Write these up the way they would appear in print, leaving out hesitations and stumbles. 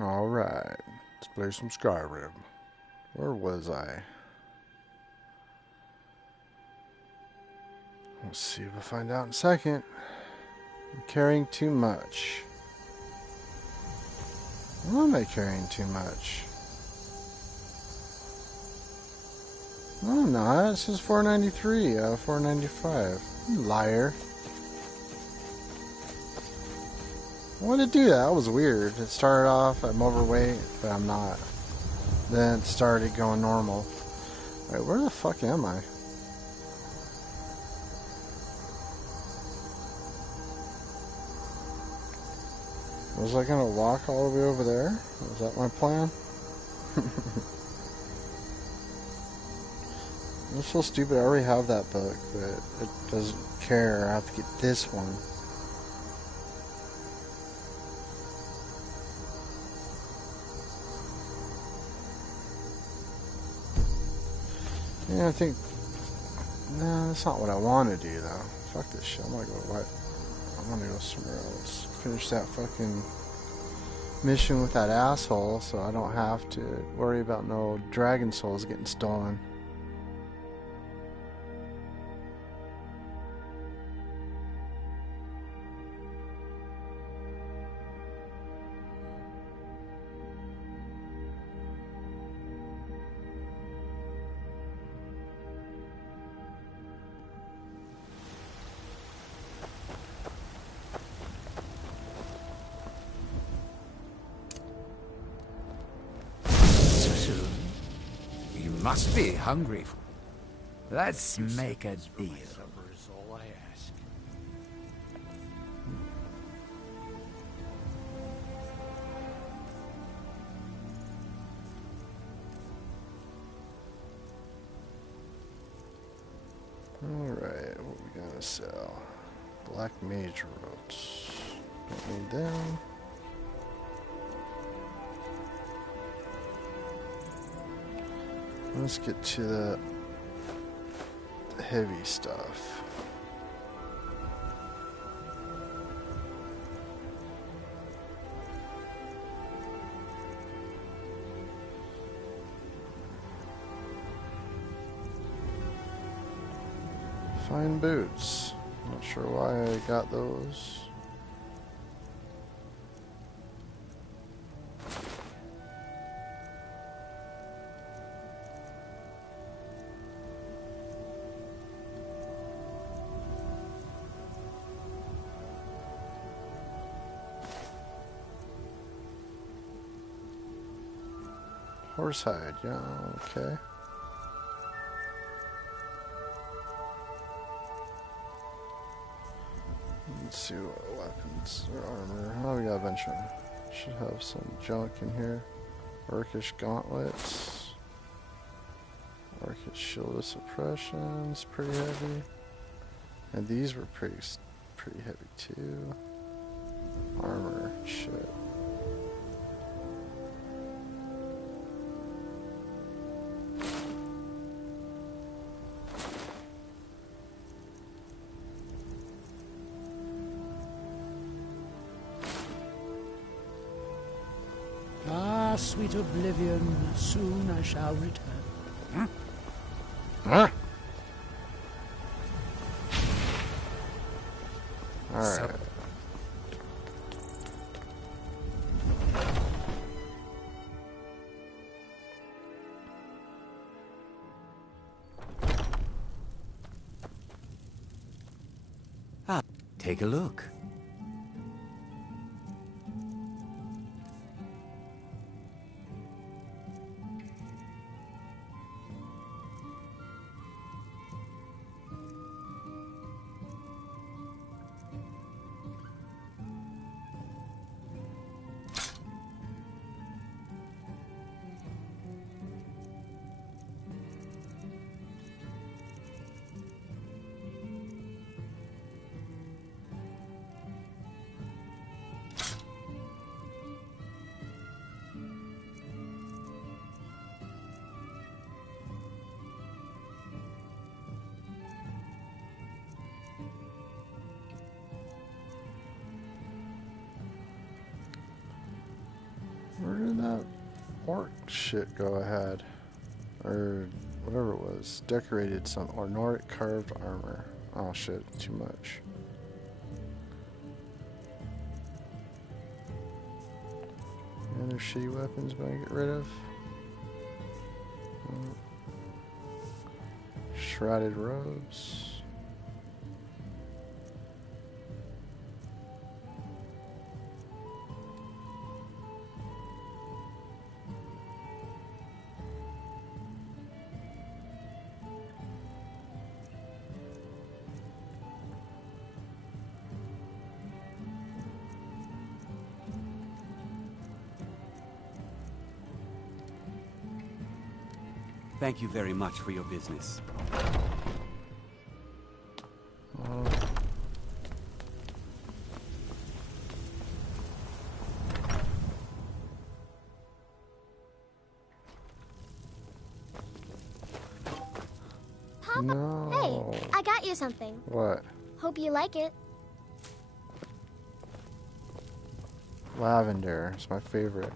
Alright, let's play some Skyrim. Where was I? We'll see if I find out in a second. I'm carrying too much. Why am I carrying too much? No, I'm not. It says 493 out of 495. You liar. I wanted to do that. That was weird. It started off, I'm overweight, but I'm not. Then it started going normal. Wait, where the fuck am I? Was I gonna walk all the way over there? Was that my plan? I'm so stupid. I already have that book, but it doesn't care. I have to get this one. Yeah, I think... No, that's not what I want to do, though. Fuck this shit. I'm gonna go... I'm gonna go somewhere else. Finish that fucking mission with that asshole so I don't have to worry about no dragon souls getting stolen. Must be hungry. Let's make a deal. Alright, what we gonna sell? Black mage ropes. Don't need them. Let's get to the heavy stuff. Fine boots. Not sure why I got those. Horsehide, yeah, okay. Let's see what weapons or armor. Oh, we got a bunch of. Should have some junk in here. Orcish gauntlets. Orcish shield of suppression's pretty heavy. And these were pretty heavy too. Armor, shit. Sweet oblivion, soon I shall return. Huh? Huh? Alright. Take a look. shit go ahead. Or whatever it was. Decorated some or Nordic carved armor. Oh shit, too much. Any other shitty weapons I'm gonna get rid of? Shrouded robes. Thank you very much for your business. Papa, No. hey, I got you something. What? Hope you like it. Lavender. It's my favorite.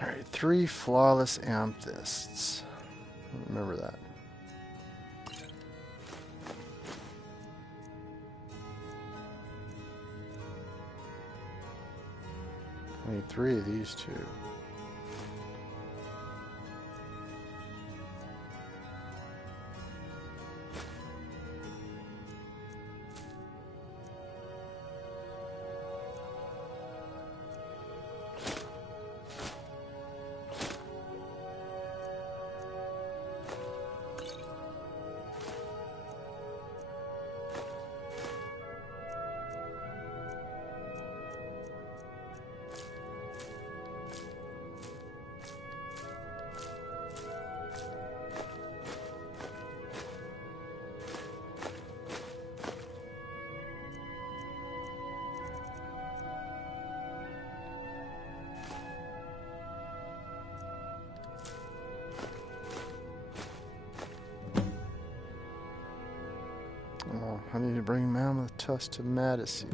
Alright, 3 flawless amethysts. Remember that. I need 3 of these 2. Oh, I need to bring Mammoth Tusk to Madison.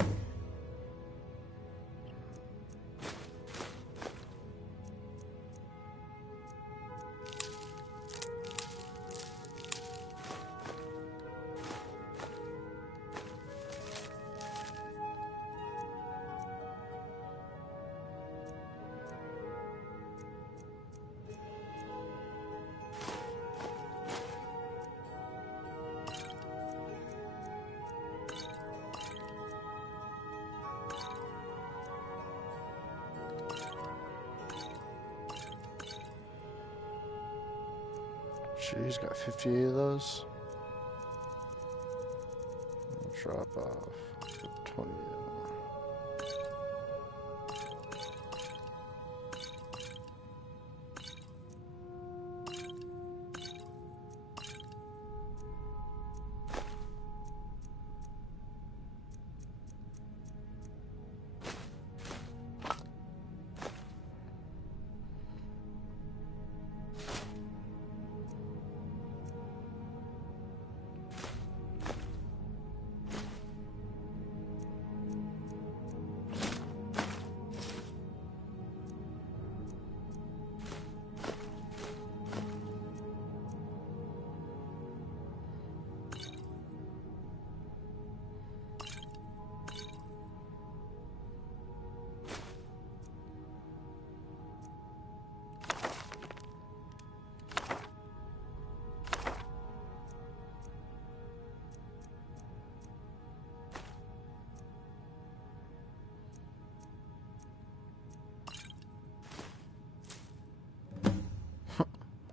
She's got 58 of those. I'll drop off 20 of them.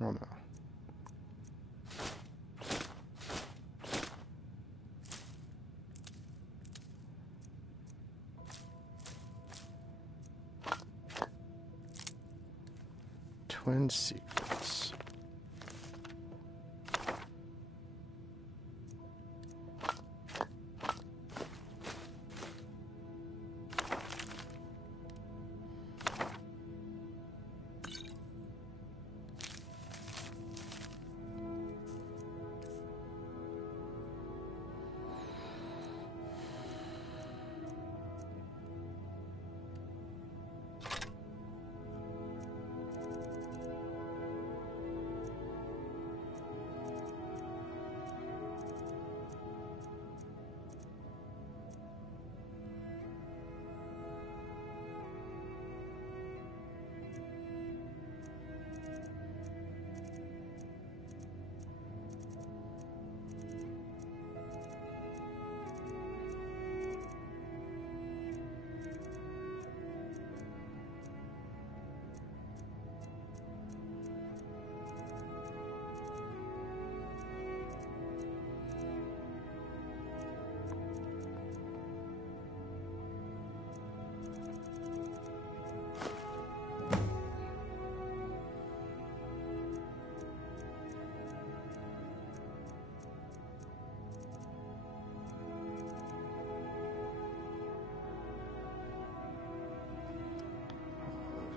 Oh no. Twin secrets.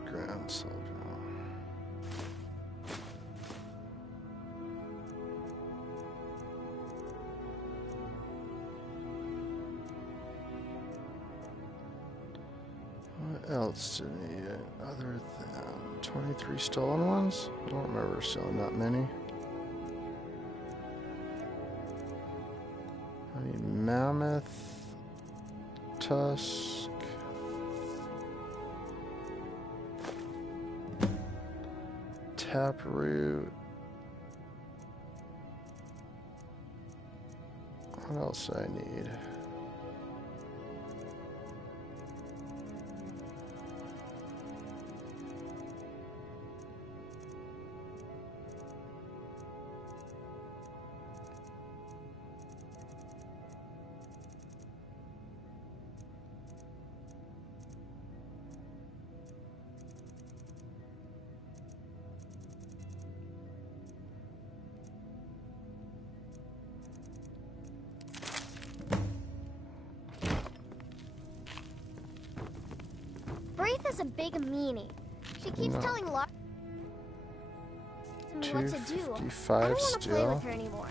Grand Soldier. What else do we need other than 23 stolen ones? I don't remember selling that many. I need mammoth, tusk, taproot. What else do I need? Braith is a big meanie. She keeps telling Lara me what to do. I don't 255 want to play still. with her anymore.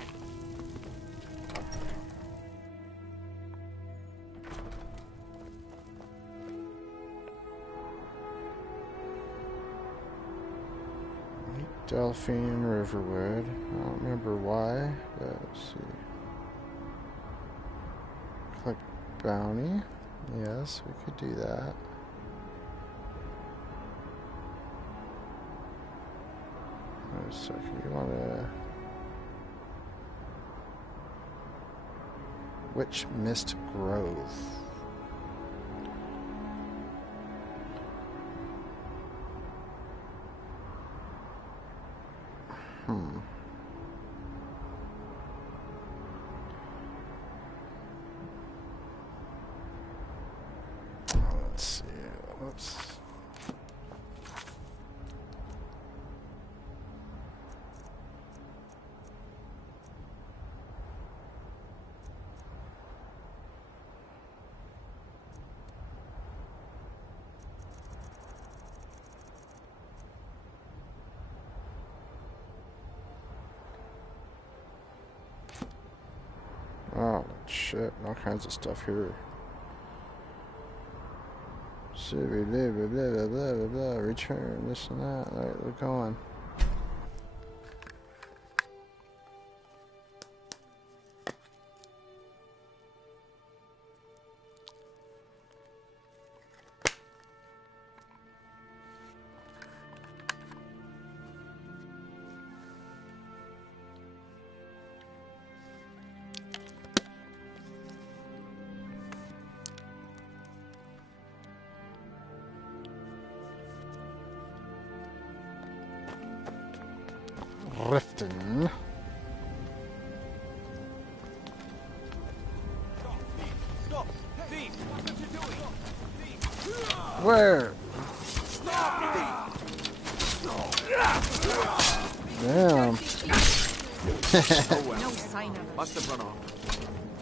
Delphine Riverwood. I don't remember why, but let's see. Click bounty. Yes, we could do that. Wait a second. You want to. Witch Mist Grove. Let's see. Whoops. Oh, shit. All kinds of stuff here. Blah, blah, blah, blah, blah, blah, blah. Return, this and that. Alright, we're going. Riften. Stop! Thief! What are you doing? Thief! Where? Stop! Damn. No sign of it. Must have run off.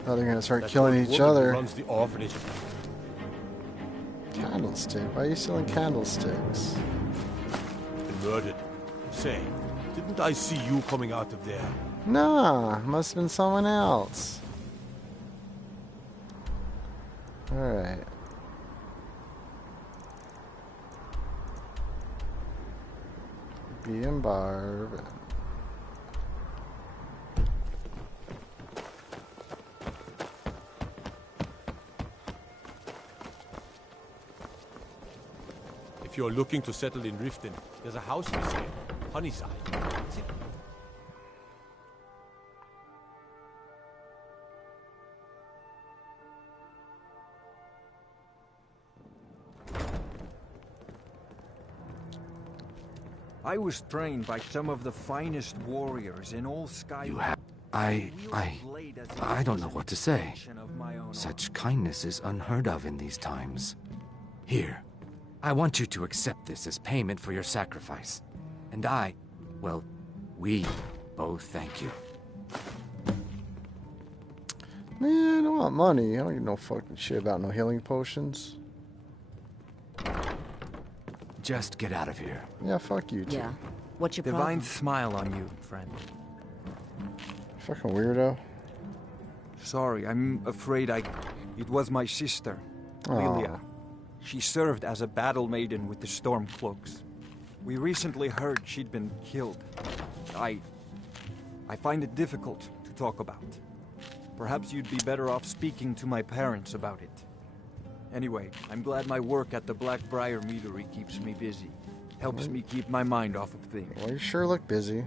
Thought they're gonna start killing each other. Runs the orphanage. Candlestick? Why are you selling candlesticks? Been murdered. Say, didn't I see you coming out of there? Nah, must have been someone else. Alright. B and Barb. If you're looking to settle in Riften, there's a house for sale. Honeyside. Sit. I was trained by some of the finest warriors in all Skyrim. You have... I don't know what to say. Such kindness is unheard of in these times. Here, I want you to accept this as payment for your sacrifice. And well, we both thank you. Man, I don't want money. I don't give no fucking shit about no healing potions. Just get out of here. Yeah, fuck you two. Yeah. What's your Divine problem? smile on you, friend. Fucking weirdo. Sorry, I'm afraid it was my sister, Lilia. Aw. She served as a battle maiden with the Stormcloaks. We recently heard she'd been killed. I find it difficult to talk about. Perhaps you'd be better off speaking to my parents about it. Anyway, I'm glad my work at the Blackbriar Meadery keeps me busy. Helps me keep my mind off of things. Well, you sure look busy.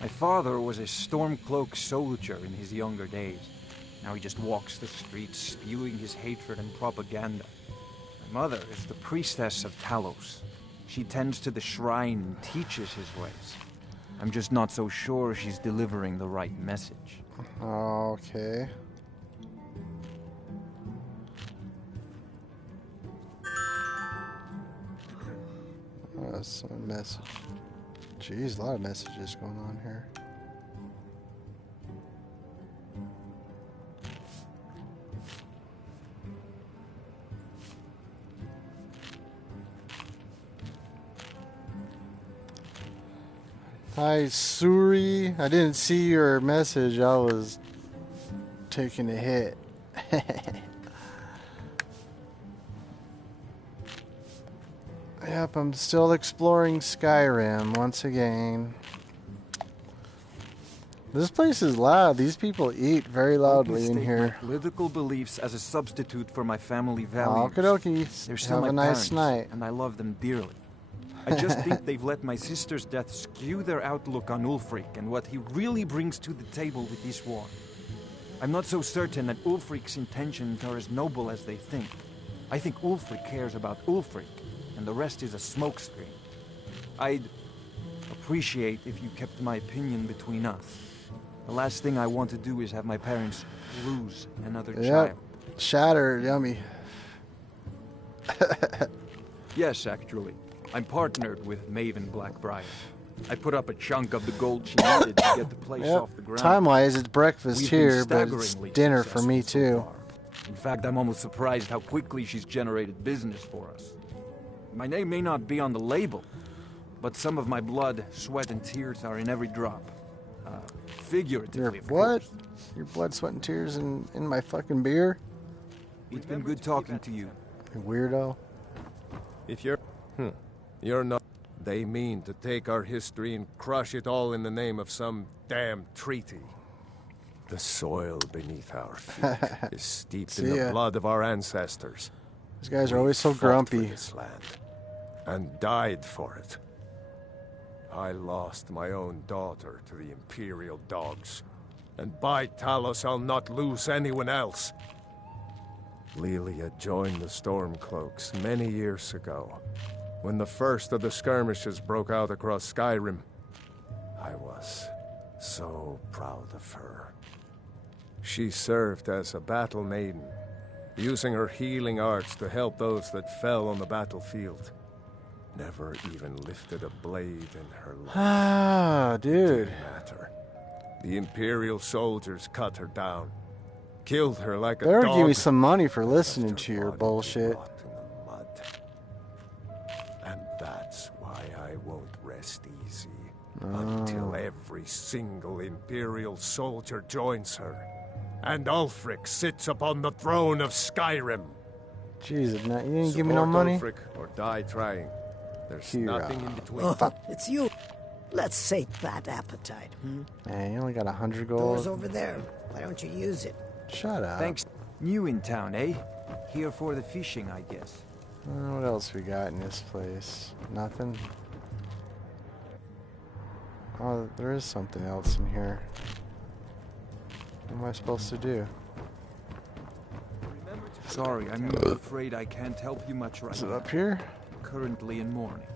My father was a Stormcloak soldier in his younger days. Now he just walks the streets spewing his hatred and propaganda. My mother is the priestess of Talos. She tends to the shrine and teaches his ways. I'm just not so sure she's delivering the right message. Okay. Oh, that's a message. Jeez, a lot of messages going on here. Hi, Suri. I didn't see your message. I was taking a hit. Yep, I'm still exploring Skyrim once again. This place is loud. These people eat very loudly in Don't mistake here. my political beliefs as a substitute for my family values. Okie dokie. They're still Have my a nice parents, night. and I love them dearly. I just think they've let my sister's death skew their outlook on Ulfric and what he really brings to the table with this war. I'm not so certain that Ulfric's intentions are as noble as they think. I think Ulfric cares about Ulfric, and the rest is a smokescreen. I'd appreciate if you kept my opinion between us. The last thing I want to do is have my parents lose another child. Shatter, yummy. Yes, actually. I'm partnered with Maven Blackbriar. I put up a chunk of the gold she needed to get the place off the ground. Time-wise, it's breakfast We've been here, but it's staggeringly dinner for me successful so too. far. In fact, I'm almost surprised how quickly she's generated business for us. My name may not be on the label, but some of my blood, sweat, and tears are in every drop. Figuratively, of What? course. Your blood, sweat, and tears in my fucking beer? It's been good talking to you. You weirdo. If you're not... They mean to take our history and crush it all in the name of some damn treaty. The soil beneath our feet is steeped in See the ya. blood of our ancestors. These guys are We always so fought for grumpy. this land and died for it. I lost my own daughter to the Imperial dogs, and by Talos I'll not lose anyone else. Lilia joined the Stormcloaks many years ago. when the first of the skirmishes broke out across Skyrim. I was so proud of her. She served as a battle maiden, using her healing arts to help those that fell on the battlefield. Never even lifted a blade in her life. Ah, dude. Didn't matter. The Imperial soldiers cut her down, killed her like a Better dog. give me some money for listening left her to your body bullshit. rot in the mud. And that's why I won't rest easy until every single Imperial soldier joins her, and Ulfric sits upon the throne of Skyrim. Jesus, man, you didn't give me no money? Ulfric or die trying. There's Kira. nothing in between. Oh, it's you. Let's sate that appetite, Man, you only got 100 Door's gold. over there. Why don't you use it? Shut up. Thanks. New in town, eh? Here for the fishing, I guess. What else we got in this place? Nothing? Oh, there is something else in here. What am I supposed to do? Sorry, I'm afraid I can't help you much right Is it now. up here? Currently in mourning.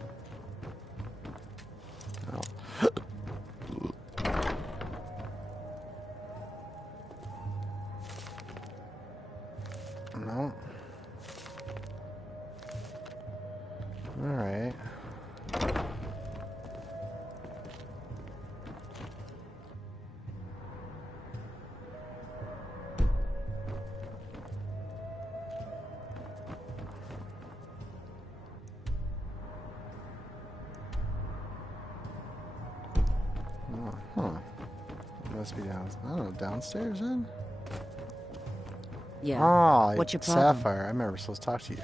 Oh. No. Alright. Oh, huh. It must be down. I don't know, downstairs then? Yeah. Oh, What's your problem? Sapphire. I remember supposed to talk to you.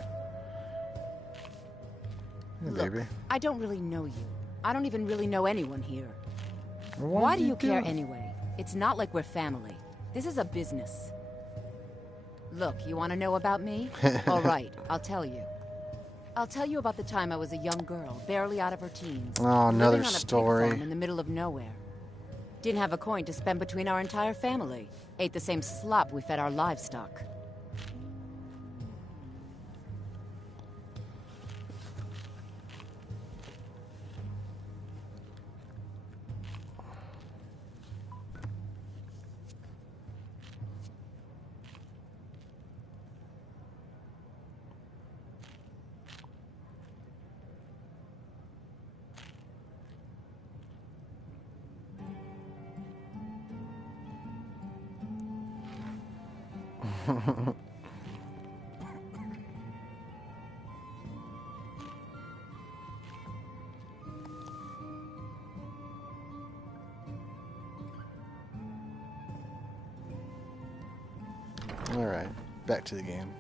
Hey, Look, baby. I don't really know you. I don't even really know anyone here. Well, Why did do you care do? anyway? It's not like we're family. This is a business. Look, you want to know about me? All right, I'll tell you. I'll tell you about the time I was a young girl, barely out of her teens. Oh, another living on a pig story. farm in the middle of nowhere. Didn't have a coin to spend between our entire family. Ate the same slop we fed our livestock. Alright, back to the game.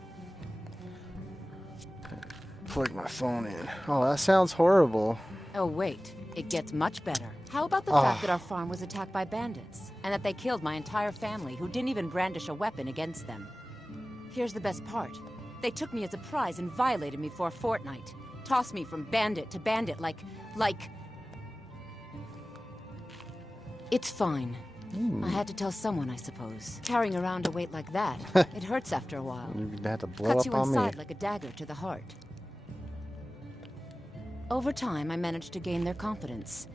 Plug my phone in. Oh, that sounds horrible. Oh, wait. It gets much better. How about the Oh. fact that our farm was attacked by bandits, and that they killed my entire family, who didn't even brandish a weapon against them? Here's the best part. They took me as a prize and violated me for a fortnight. Tossed me from bandit to bandit like... It's fine. I had to tell someone, I suppose. Carrying around a weight like that, it hurts after a while. You had to blow Cuts up you on me. inside like a dagger to the heart. Over time, I managed to gain their confidence.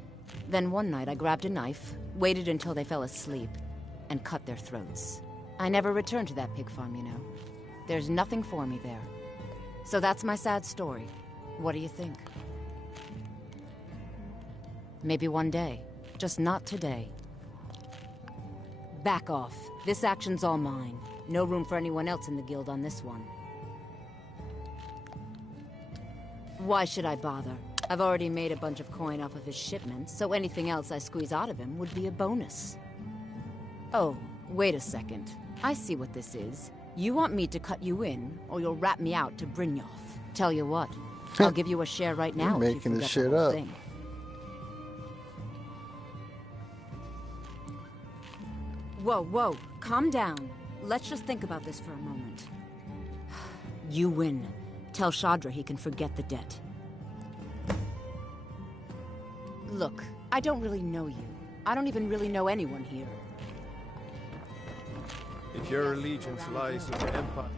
Then one night, I grabbed a knife, waited until they fell asleep, and cut their throats. I never returned to that pig farm, you know. There's nothing for me there. So that's my sad story. What do you think? Maybe one day. Just not today. Back off. This action's all mine. No room for anyone else in the guild on this one. Why should I bother? I've already made a bunch of coin off of his shipments, so anything else I squeeze out of him would be a bonus. Oh, wait a second. I see what this is. You want me to cut you in, or you'll rat me out to Brynjolf. Tell you what, I'll give you a share right now You're if you making this forget the shit whole up. thing. Whoa, whoa, calm down. Let's just think about this for a moment. You win. Tell Shadra he can forget the debt. Look, I don't really know you. I don't even really know anyone here. If your allegiance lies with the Empire...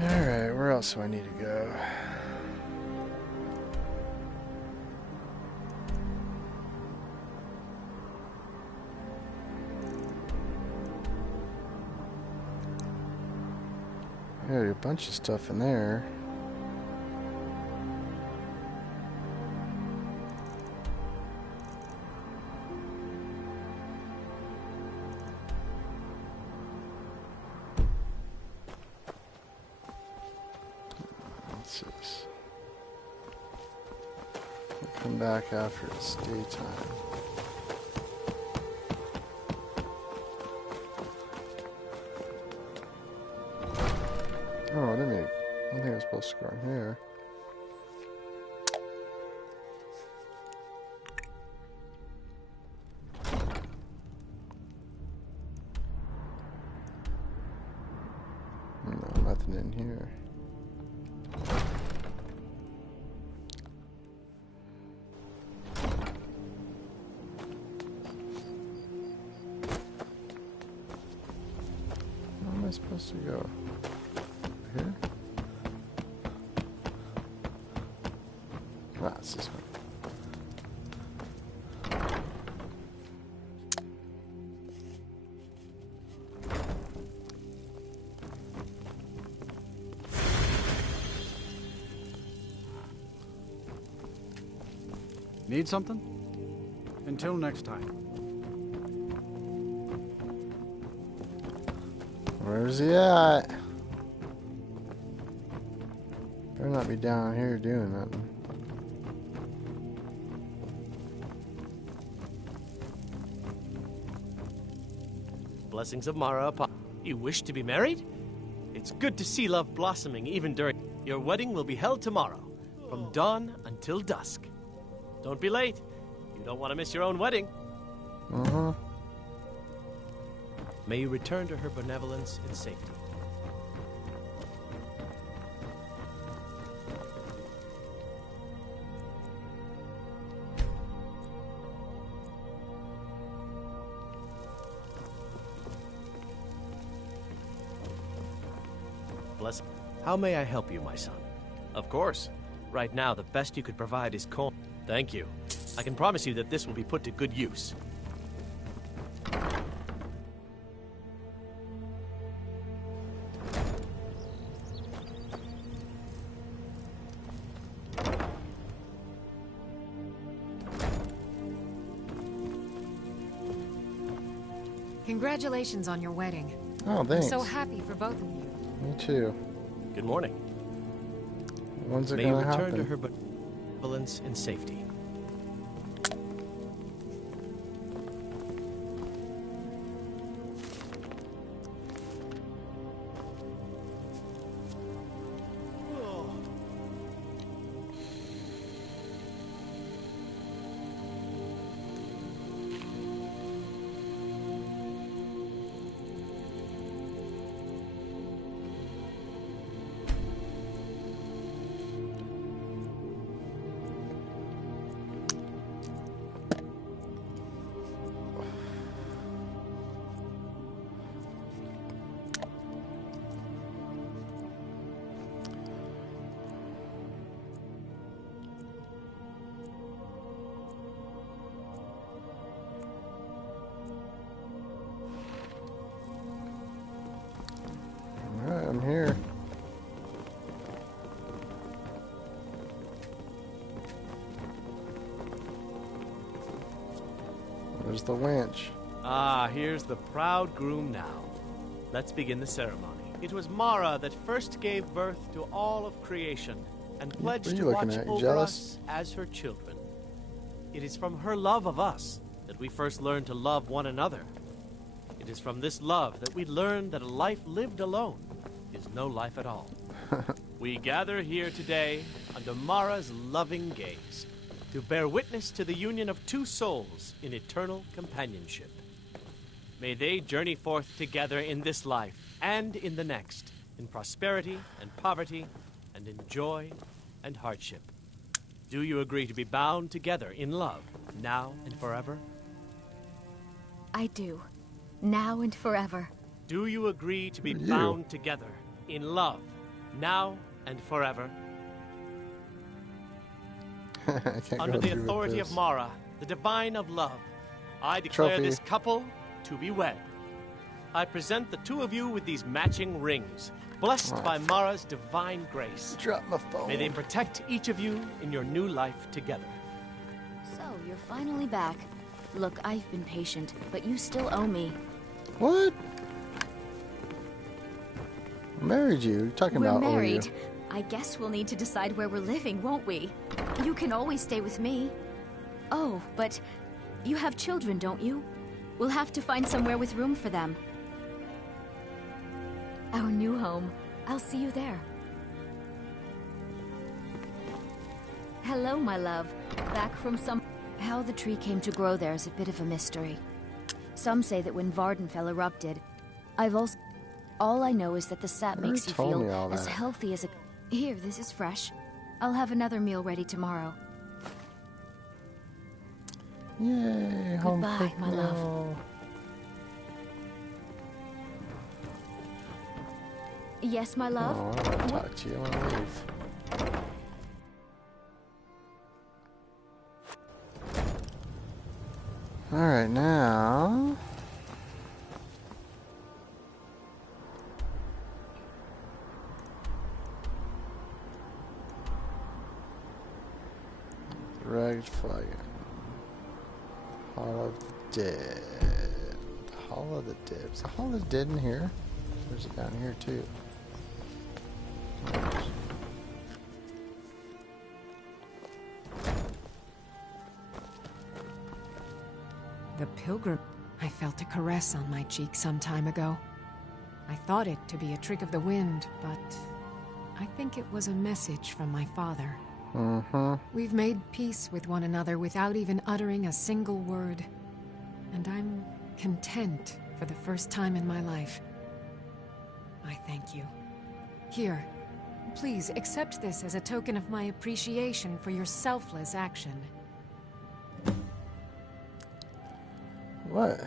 Alright, where else do I need to go? There's a bunch of stuff in there. What's this? We'll come back after it's daytime. Oh, I don't think I was supposed to go in here. No, nothing in here. Where am I supposed to go? Here? Ah, it's this one. Need something? Until next time. Where's he at? Better not be down here doing nothing. Blessings of Mara upon you. Wish to be married? It's good to see love blossoming even during... Your wedding will be held tomorrow, from dawn until dusk. Don't be late. You don't want to miss your own wedding. Uh-huh. May you return to her benevolence in safety. Bless. How may I help you, my son? Of course. Right now, the best you could provide is coin. Thank you. I can promise you that this will be put to good use. Congratulations on your wedding. Oh, thanks. I'm so happy for both of you. Me too. Good morning. When's it May you gonna return happen? to her benevolence in safety. Alright, I'm here. There's the winch. Ah, here's the proud groom now. Let's begin the ceremony. It was Mara that first gave birth to all of creation and pledged What are you to looking watch at? You over jealous? us as her children. It is from her love of us that we first learned to love one another. It is from this love that we learn that a life lived alone is no life at all. We gather here today under Mara's loving gaze to bear witness to the union of two souls in eternal companionship. May they journey forth together in this life and in the next, in prosperity and poverty, and in joy and hardship. Do you agree to be bound together in love, now and forever? I do. Now and forever. Do you agree to be You. bound together in love, now and forever. I can't Under go the through with authority this. of Mara, the divine of love, I declare Trophy. this couple to be wed. I present the two of you with these matching rings, blessed by Mara's divine grace. Drop my phone. May they protect each of you in your new life together. So, you're finally back. Look, I've been patient, but you still owe me. What? I married you. You're talking We're about owe married. you. I guess we'll need to decide where we're living, won't we? You can always stay with me. Oh, but you have children, don't you? We'll have to find somewhere with room for them. Our new home. I'll see you there. Hello, my love. Back from some... How the tree came to grow there is a bit of a mystery. Some say that when Vardenfell erupted, all I know is that the sap You already makes you told me feel all as that. healthy as a... Here, this is fresh. I'll have another meal ready tomorrow. Yay, home Goodbye, cooked my love. meal. Yes, my love? Oh, I want to talk to you. I want to leave. Alright, now... The Ragged Flagon. Hall of the Dead. Hall of the Dead. Is the Hall of the Dead in here? Or is it down here too? The pilgrim. I felt a caress on my cheek some time ago. I thought it to be a trick of the wind, but I think it was a message from my father. Mm-hmm. We've made peace with one another without even uttering a single word. And I'm content for the first time in my life. I thank you. Here, please accept this as a token of my appreciation for your selfless action. What?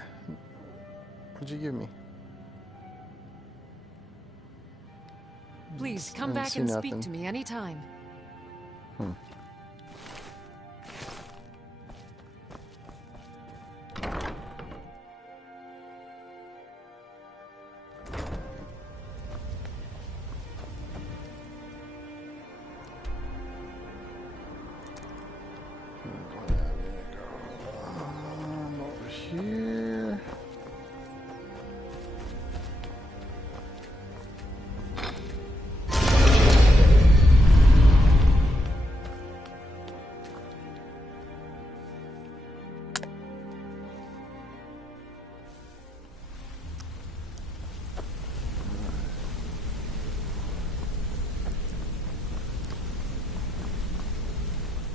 What'd you give me? Please I come didn't back see and nothing. speak to me anytime. Over here.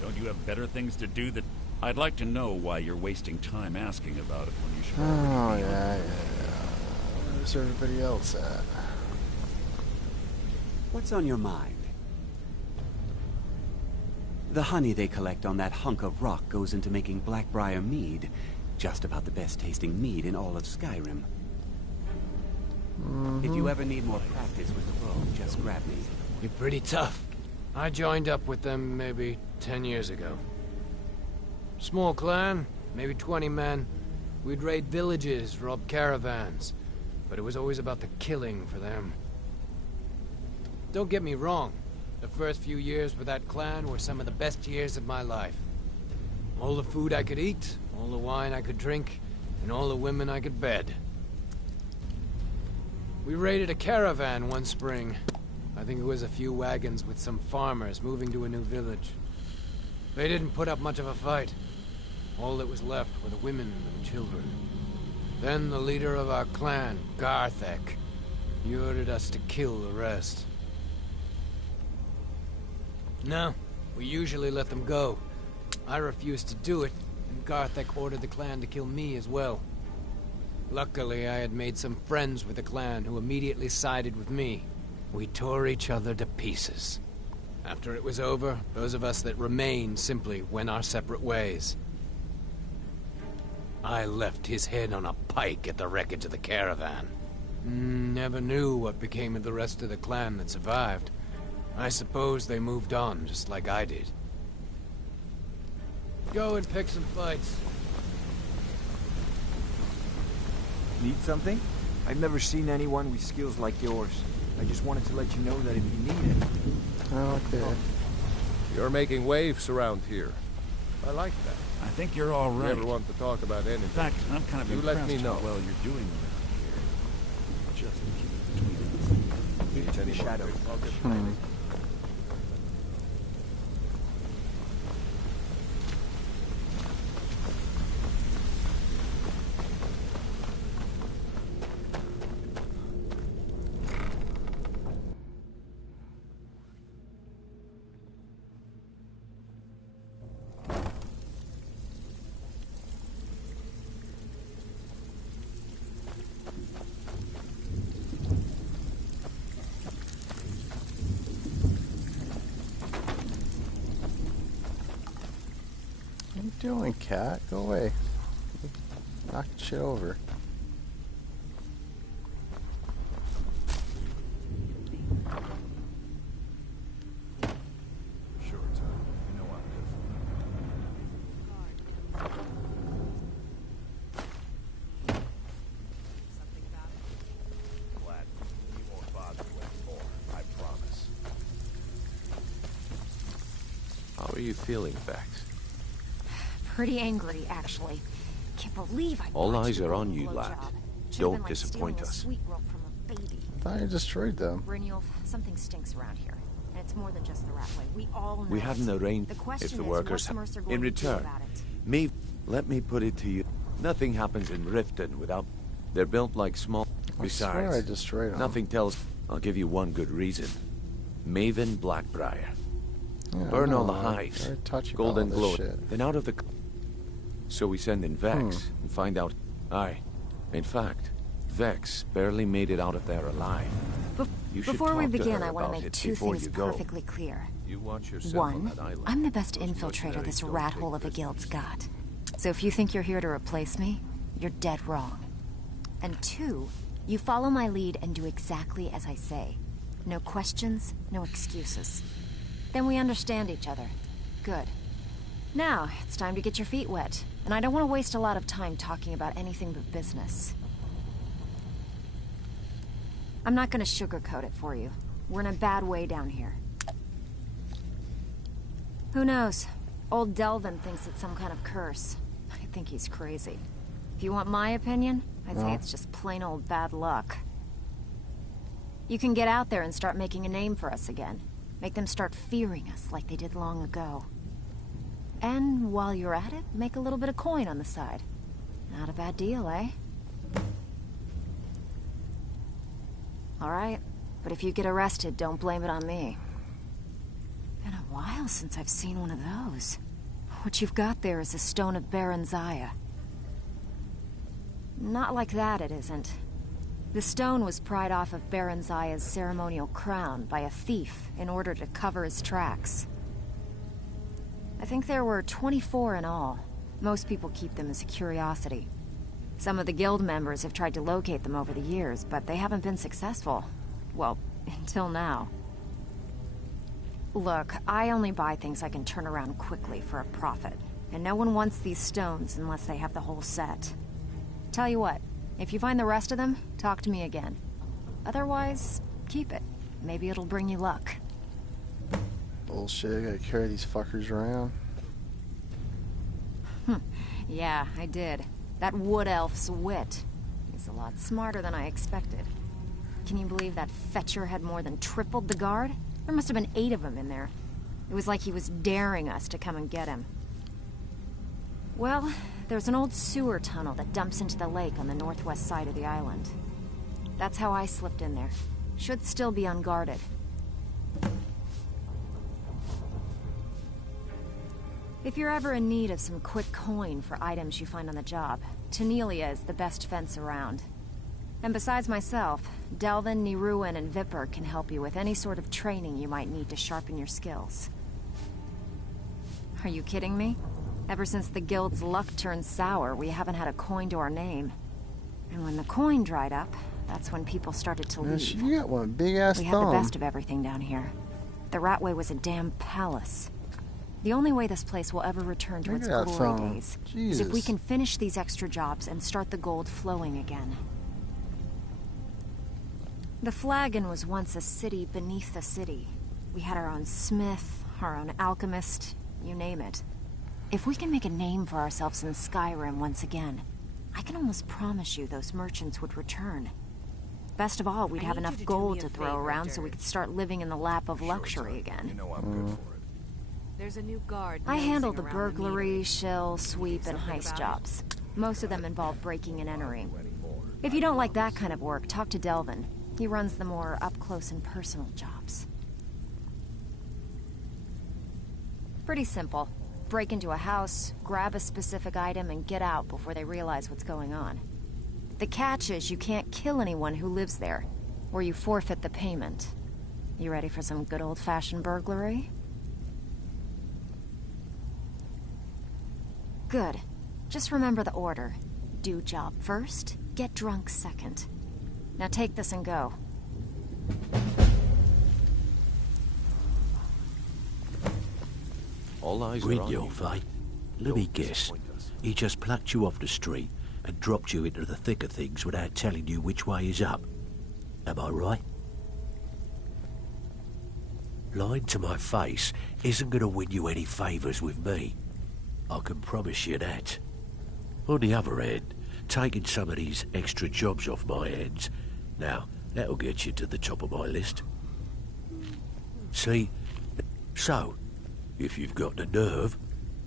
Don't you have better things to do than... I'd like to know why you're wasting time asking about it when you should Oh, already be yeah. Where's everybody else at? What's on your mind? The honey they collect on that hunk of rock goes into making Blackbriar mead. Just about the best tasting mead in all of Skyrim. If you ever need more practice with the bow, just grab me. You're pretty tough. I joined up with them maybe 10 years ago. Small clan, maybe 20 men. We'd raid villages, rob caravans. But it was always about the killing for them. Don't get me wrong. The first few years with that clan were some of the best years of my life. All the food I could eat, all the wine I could drink, and all the women I could bed. We raided a caravan one spring. I think it was a few wagons with some farmers moving to a new village. They didn't put up much of a fight. All that was left were the women and children. Then the leader of our clan, Garthek, he ordered us to kill the rest. No, we usually let them go. I refused to do it, and Garthek ordered the clan to kill me as well. Luckily, I had made some friends with the clan who immediately sided with me. We tore each other to pieces. After it was over, those of us that remained simply went our separate ways. I left his head on a pike at the wreckage of the caravan. Never knew what became of the rest of the clan that survived. I suppose they moved on, just like I did. Go and pick some fights. Need something? I've never seen anyone with skills like yours. I just wanted to let you know that if you need it... Okay. You're making waves around here. I like that. I think you're all right. If you ever want to talk about anything, In fact, I'm kind of you impressed let me know. how well you're doing around here. Just keep it between us. It's in the shadow. What are you doing, cat? Go away. Knock shit over. Sure, Tom. You know I'm good for Glad you won't bother you anymore. I promise. How are you feeling, Vex? Pretty angry, actually. Can't believe I All bought eyes you are a on you, blowjob. lad. Should've Don't been like disappoint stealing a us. sweet rope from a baby. I thought you destroyed them. Brynjolf, something stinks around here. And it's more than just the Ratway. We all know We haven't it. arranged The question if the is, workers what's have... Mercer going In to do return, about it? let me put it to you. Nothing happens in Riften without... They're built like small... I swear I Besides, destroyed them. nothing tells... I'll give you one good reason. Maven Blackbriar. Yeah, Burn I all the know, hives. very touchy about Golden all this glow. shit. Then out of the... So we send in Vex and find out... Aye. In fact, Vex barely made it out of there alive. You should Before we talk to begin, her I want to about make it two before things you go. perfectly clear. You watch yourself on One, that island. I'm the best Those infiltrator mercenaries this don't rat take hole of a prisoners. guild's got. So if you think you're here to replace me, you're dead wrong. And two, you follow my lead and do exactly as I say. No questions, no excuses. Then we understand each other. Good. Now, it's time to get your feet wet. And I don't want to waste a lot of time talking about anything but business. I'm not going to sugarcoat it for you. We're in a bad way down here. Who knows? Old Delvin thinks it's some kind of curse. I think he's crazy. If you want my opinion, I'd say it's just plain old bad luck. You can get out there and start making a name for us again. Make them start fearing us like they did long ago. And while you're at it, make a little bit of coin on the side. Not a bad deal, eh? All right, but if you get arrested, don't blame it on me. Been a while since I've seen one of those. What you've got there is a stone of Baron Zaya. Not like that, it isn't. The stone was pried off of Baron Zaya's ceremonial crown by a thief in order to cover his tracks. I think there were 24 in all. Most people keep them as a curiosity. Some of the guild members have tried to locate them over the years, but they haven't been successful. Well, until now. Look, I only buy things I can turn around quickly for a profit. And no one wants these stones unless they have the whole set. Tell you what, if you find the rest of them, talk to me again. Otherwise, keep it. Maybe it'll bring you luck. Bullshit, I gotta carry these fuckers around. Yeah, I did. That wood elf's wit. He's a lot smarter than I expected. Can you believe that fetcher had more than tripled the guard? There must have been 8 of them in there. It was like he was daring us to come and get him. Well, there's an old sewer tunnel that dumps into the lake on the northwest side of the island. That's how I slipped in there. Should still be unguarded. If you're ever in need of some quick coin for items you find on the job, Tanelia is the best fence around. And besides myself, Delvin, Niruin, and Vipper can help you with any sort of training you might need to sharpen your skills. Are you kidding me? Ever since the guild's luck turned sour, we haven't had a coin to our name. And when the coin dried up, that's when people started to leave. You got one big ass We thumb. had the best of everything down here. The Ratway was a damn palace. The only way this place will ever return to its glory days is if we can finish these extra jobs and start the gold flowing again. The Flagon was once a city beneath a city. We had our own smith, our own alchemist, you name it. If we can make a name for ourselves in Skyrim once again, I can almost promise you those merchants would return. Best of all, we'd have enough gold to throw around so we could start living in the lap of luxury again. You know I'm good for it. There's a new guard. I handle the burglary, shill, sweep, and heist jobs. Most of them involve breaking and entering. If you don't like that kind of work, talk to Delvin. He runs the more up-close and personal jobs. Pretty simple. Break into a house, grab a specific item, and get out before they realize what's going on. The catch is you can't kill anyone who lives there, or you forfeit the payment. You ready for some good old-fashioned burglary? Good. Just remember the order. Do job first, get drunk second. Now take this and go. All eyes are on you. Fight. Let me guess. He just plucked you off the street and dropped you into the thick of things without telling you which way is up. Am I right? Lying to my face isn't going to win you any favours with me. I can promise you that. On the other hand, taking some of these extra jobs off my hands, now, that'll get you to the top of my list. See? So, if you've got the nerve,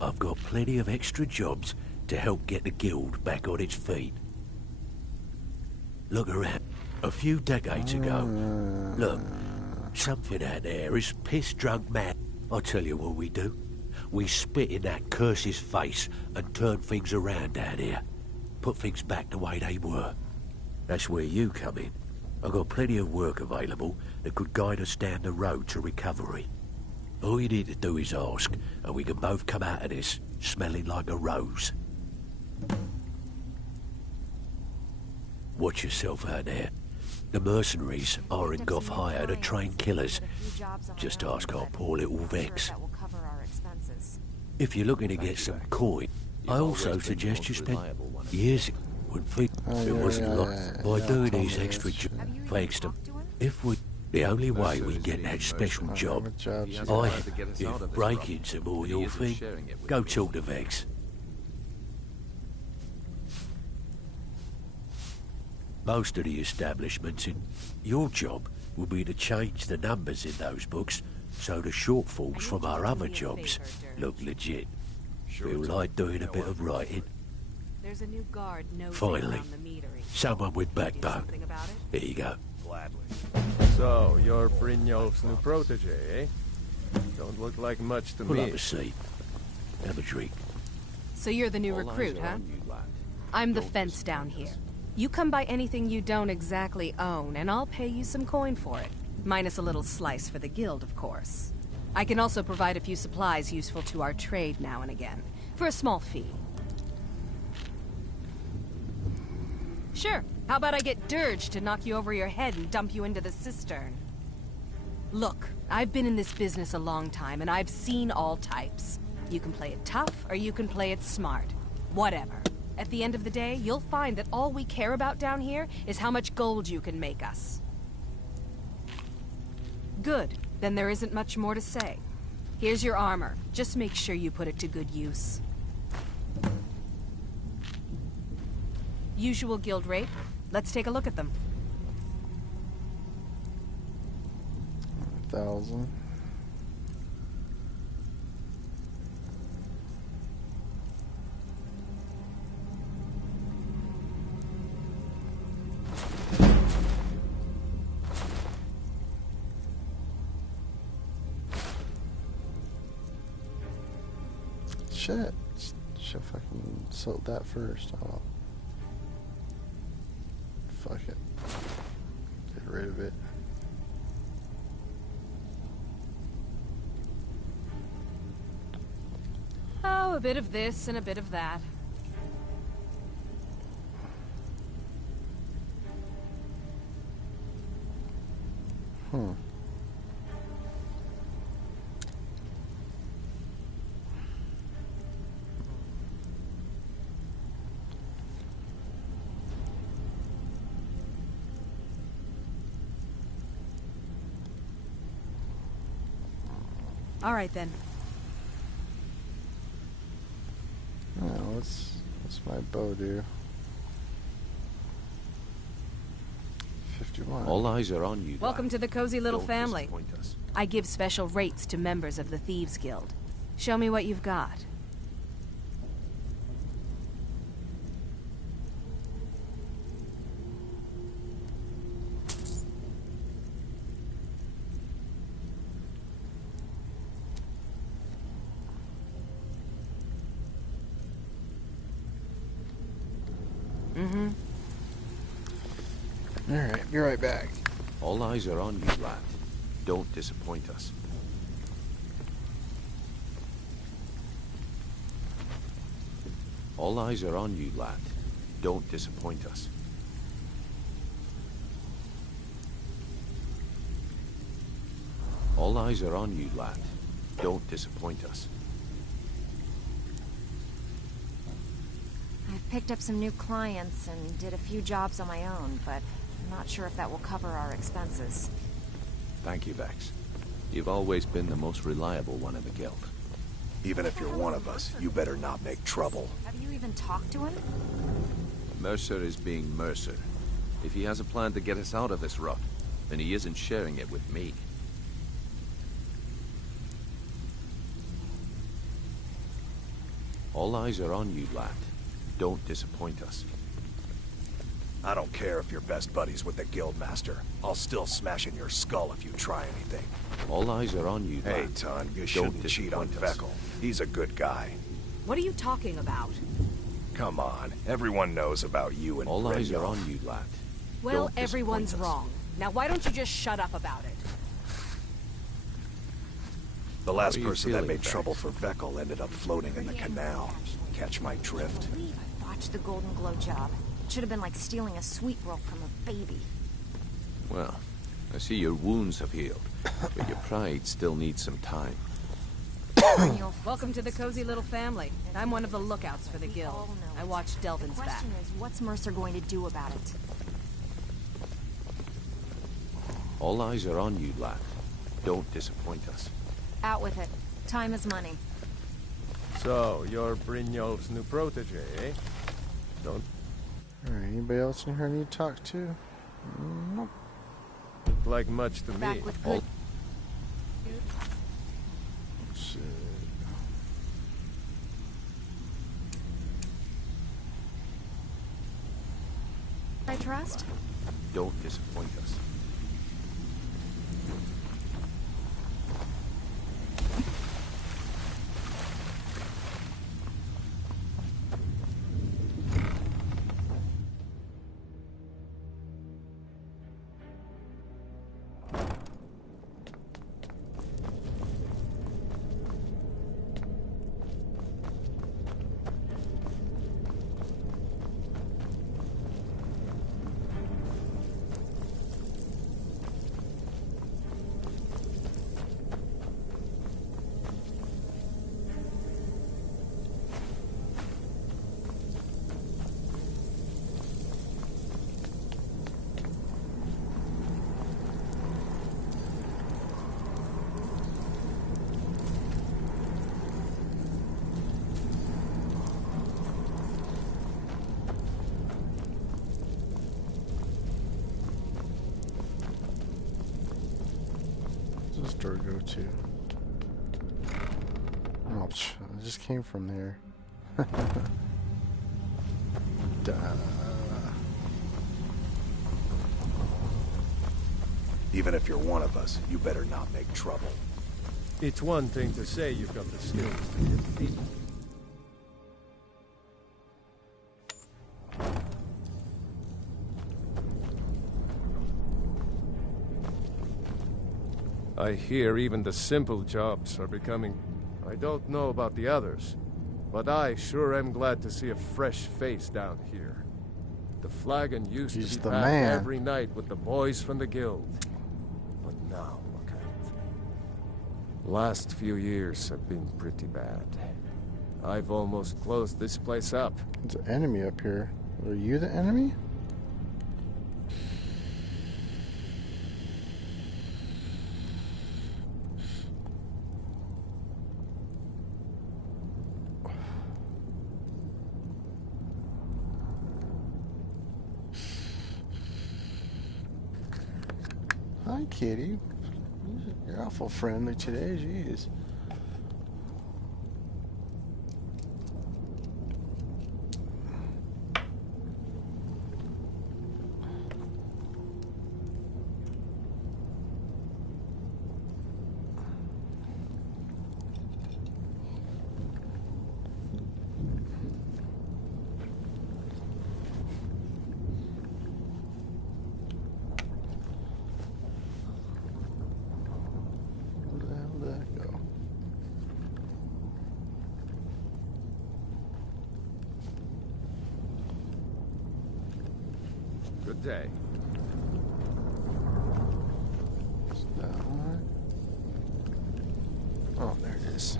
I've got plenty of extra jobs to help get the guild back on its feet. Look around. A few decades ago, look, something out there is piss-drunk mad. I'll tell you what we do. We spit in that curse's face and turn things around down here. Put things back the way they were. That's where you come in. I've got plenty of work available that could guide us down the road to recovery. All you need to do is ask, and we can both come out of this smelling like a rose. Watch yourself out there. The mercenaries aren't got hire to train killers. Just ask our poor little Vex. If you're looking to get some coin, I also suggest you spend years when it wasn't like by doing these extra jobs. Thanks to the only way we get that special job, if break-ins are more your thing, go talk to Vex. Most of the establishments in your job will be to change the numbers in those books so the shortfalls from our other jobs look legit. Feel like doing a bit of writing. There's a new guard Finally, someone with backbone. Here you go. So, you're Brynjolf's new protege, eh? Don't look like much to Pull me. up a seat. Have a drink. So you're the new recruit, huh? I'm the fence down here. You come by anything you don't exactly own, and I'll pay you some coin for it. Minus a little slice for the guild, of course. I can also provide a few supplies useful to our trade now and again, for a small fee. Sure, how about I get Dirge to knock you over your head and dump you into the cistern? Look, I've been in this business a long time, and I've seen all types. You can play it tough, or you can play it smart. Whatever. At the end of the day, you'll find that all we care about down here is how much gold you can make us. Good. Then there isn't much more to say. Here's your armor. Just make sure you put it to good use. Usual guild rate. Let's take a look at them. 1,000. Shit. Should fucking sort that first. Oh. Fuck it. Get rid of it. Oh, a bit of this and a bit of that. All right, then. Oh, what's my bow do? 51. All eyes are on you. Welcome to the cozy little Don't family. disappoint us. I give special rates to members of the Thieves Guild. Show me what you've got. Alright, be right back. All eyes are on you, lad. Don't disappoint us. All eyes are on you, lad. Don't disappoint us. All eyes are on you, lad. Don't disappoint us. I've picked up some new clients and did a few jobs on my own, but I'm not sure if that will cover our expenses. Thank you, Vex. You've always been the most reliable one in the guild. Even if you're one of us, you better not make trouble. Have you even talked to him? Mercer is being Mercer. If he has a plan to get us out of this rut, then he isn't sharing it with me. All eyes are on you, lad. Don't disappoint us. I don't care if you're best buddies with the Guildmaster. I'll still smash in your skull if you try anything. All eyes are on you, Hey, lad. Ton, you Don't shouldn't cheat on disappoint us. Feckle. He's a good guy. What are you talking about? Come on, everyone knows about you and All eyes are Brynjolf. on you, lad. Well, Don't everyone's disappoint us. wrong. Now, why don't you just shut up about it? The last How are you person that feeling, made Vex? trouble for Feckle ended up floating in the canal. Catch my drift? Watch the Golden Glow job. It should have been like stealing a sweet roll from a baby. Well, I see your wounds have healed, but your pride still needs some time. Welcome to the cozy little family. I'm one of the lookouts for the guild. I watch Delvin's The back. question is, what's Mercer going to do about it? All eyes are on you, lad. Don't disappoint us. Out with it. Time is money. So, you're Brynjolf's new protege, eh? Don't Alright, anybody else in here I need to talk to? Nope. look like much to me. Back with good. Shit. I trust? Don't disappoint us. Where's this door go to? Oh, it just came from there. Duh. Even if you're one of us, you better not make trouble. It's one thing to say you've got the skills to hit people. I hear even the simple jobs are becoming... I don't know about the others, but I sure am glad to see a fresh face down here. The flagon used He's to be the packed man. every night with the boys from the guild. But now, look at it. Last few years have been pretty bad. I've almost closed this place up. There's an enemy up here. Are you the enemy? Hi, kitty. You're awful friendly today, jeez. Good day. Is that one? Oh, there it is.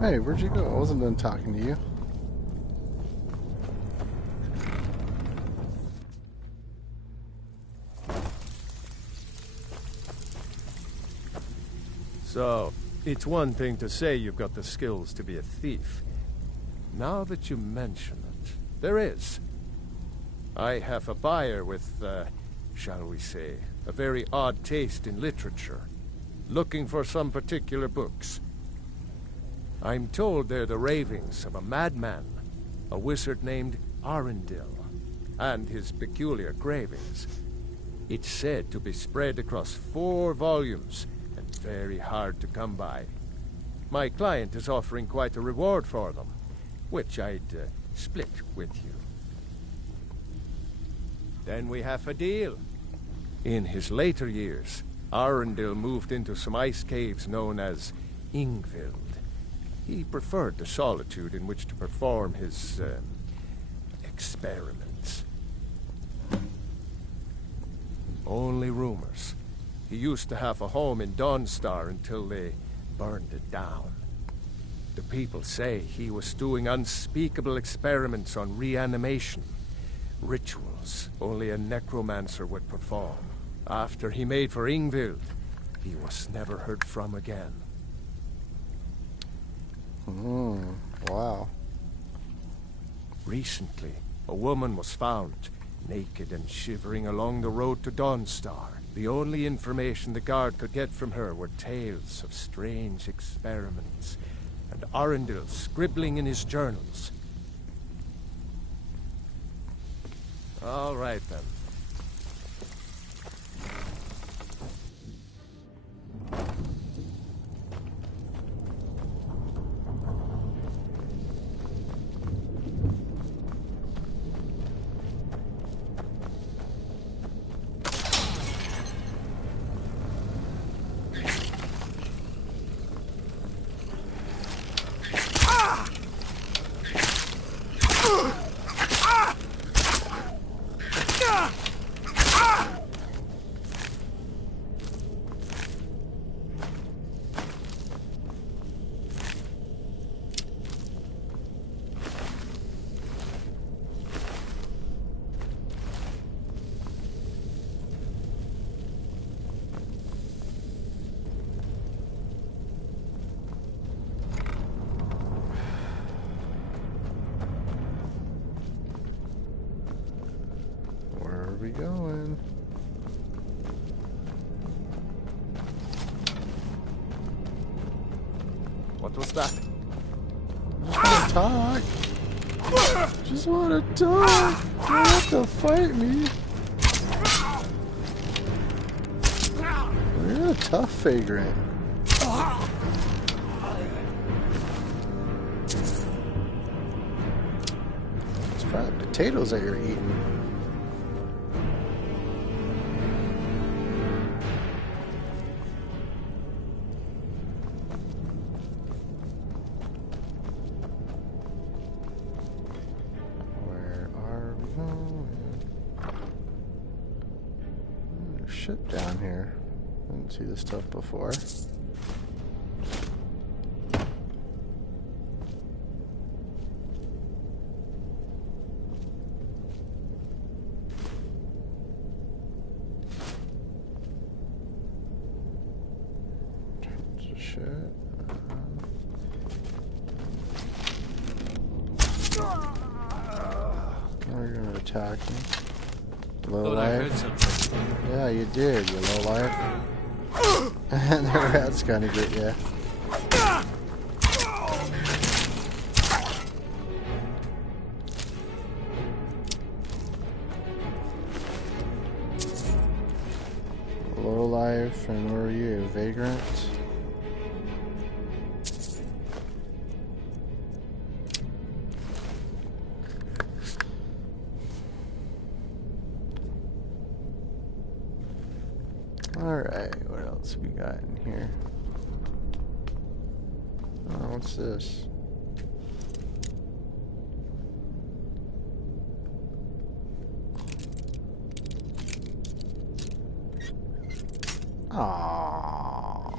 Hey, where'd you go? I wasn't done talking to you. So, it's one thing to say you've got the skills to be a thief. Now that you mention it, there is. I have a buyer with, shall we say, a very odd taste in literature, looking for some particular books. I'm told they're the ravings of a madman, a wizard named Arundel, and his peculiar cravings. It's said to be spread across 4 volumes, and very hard to come by. My client is offering quite a reward for them, which I'd split with you. Then we have a deal. In his later years, Arundel moved into some ice caves known as Ingvild. He preferred the solitude in which to perform his experiments. Only rumors. He used to have a home in Dawnstar until they burned it down. The people say he was doing unspeakable experiments on reanimation, rituals only a necromancer would perform. After he made for Ingvild, he was never heard from again. Wow. Recently, a woman was found, naked and shivering along the road to Dawnstar. The only information the guard could get from her were tales of strange experiments, and Arundel scribbling in his journals. All right, then. Where are we going? What was that? Talk. Just want to talk. You don't have to fight me. You're a tough vagrant. It's probably potatoes that you're eating. Shit down here. I didn't see this stuff before. Tons of shit. You're gonna attack me. Low Thought I heard life. something. Yeah, you did, you low life. And the rat's gonna get you. Low life, and where are you? Vagrant? Alright, what else we got in here? Oh, what's this? Aww.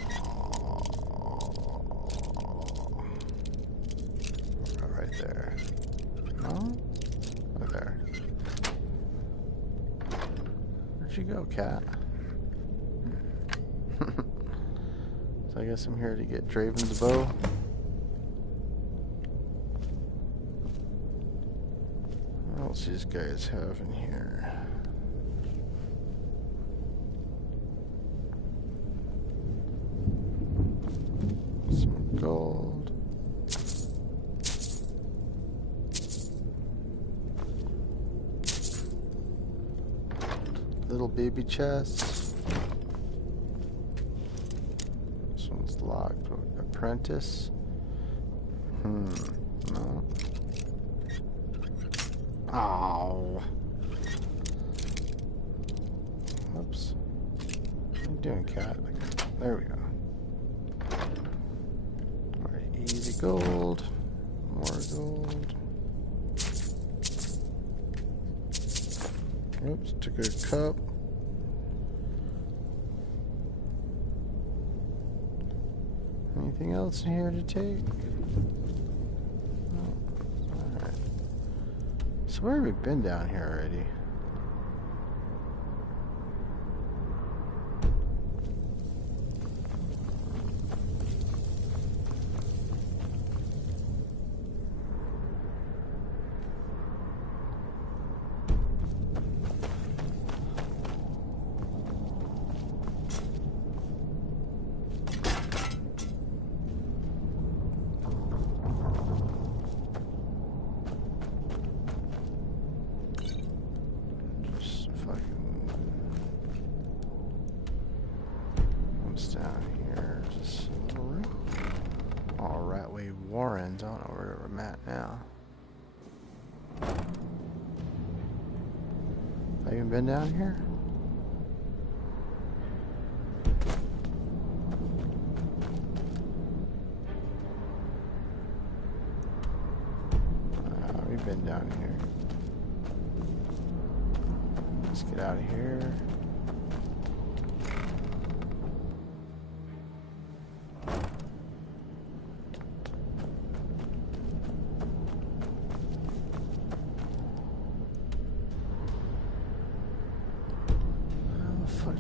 Right there. No? Right there. Where'd you go, cat? So I guess I'm here to get Draven's bow. What else these guys have in here? Some gold. Little baby chests. This one's locked. Apprentice. No. Oh. Oops. What are you doing, cat? There we go. Alright, easy gold. More gold. Oops, took a cup. Anything else in here to take? No. Alright. So where have we been down here already? Warrens, I don't know where I'm at now. Have you even been down here? We've been down here. Let's get out of here.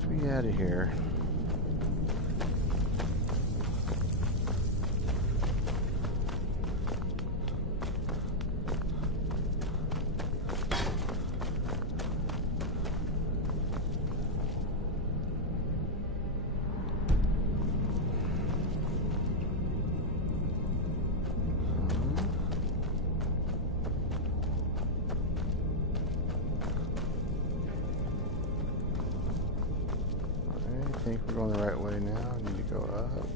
We out of here. I think we're going the right way now. I need to go up.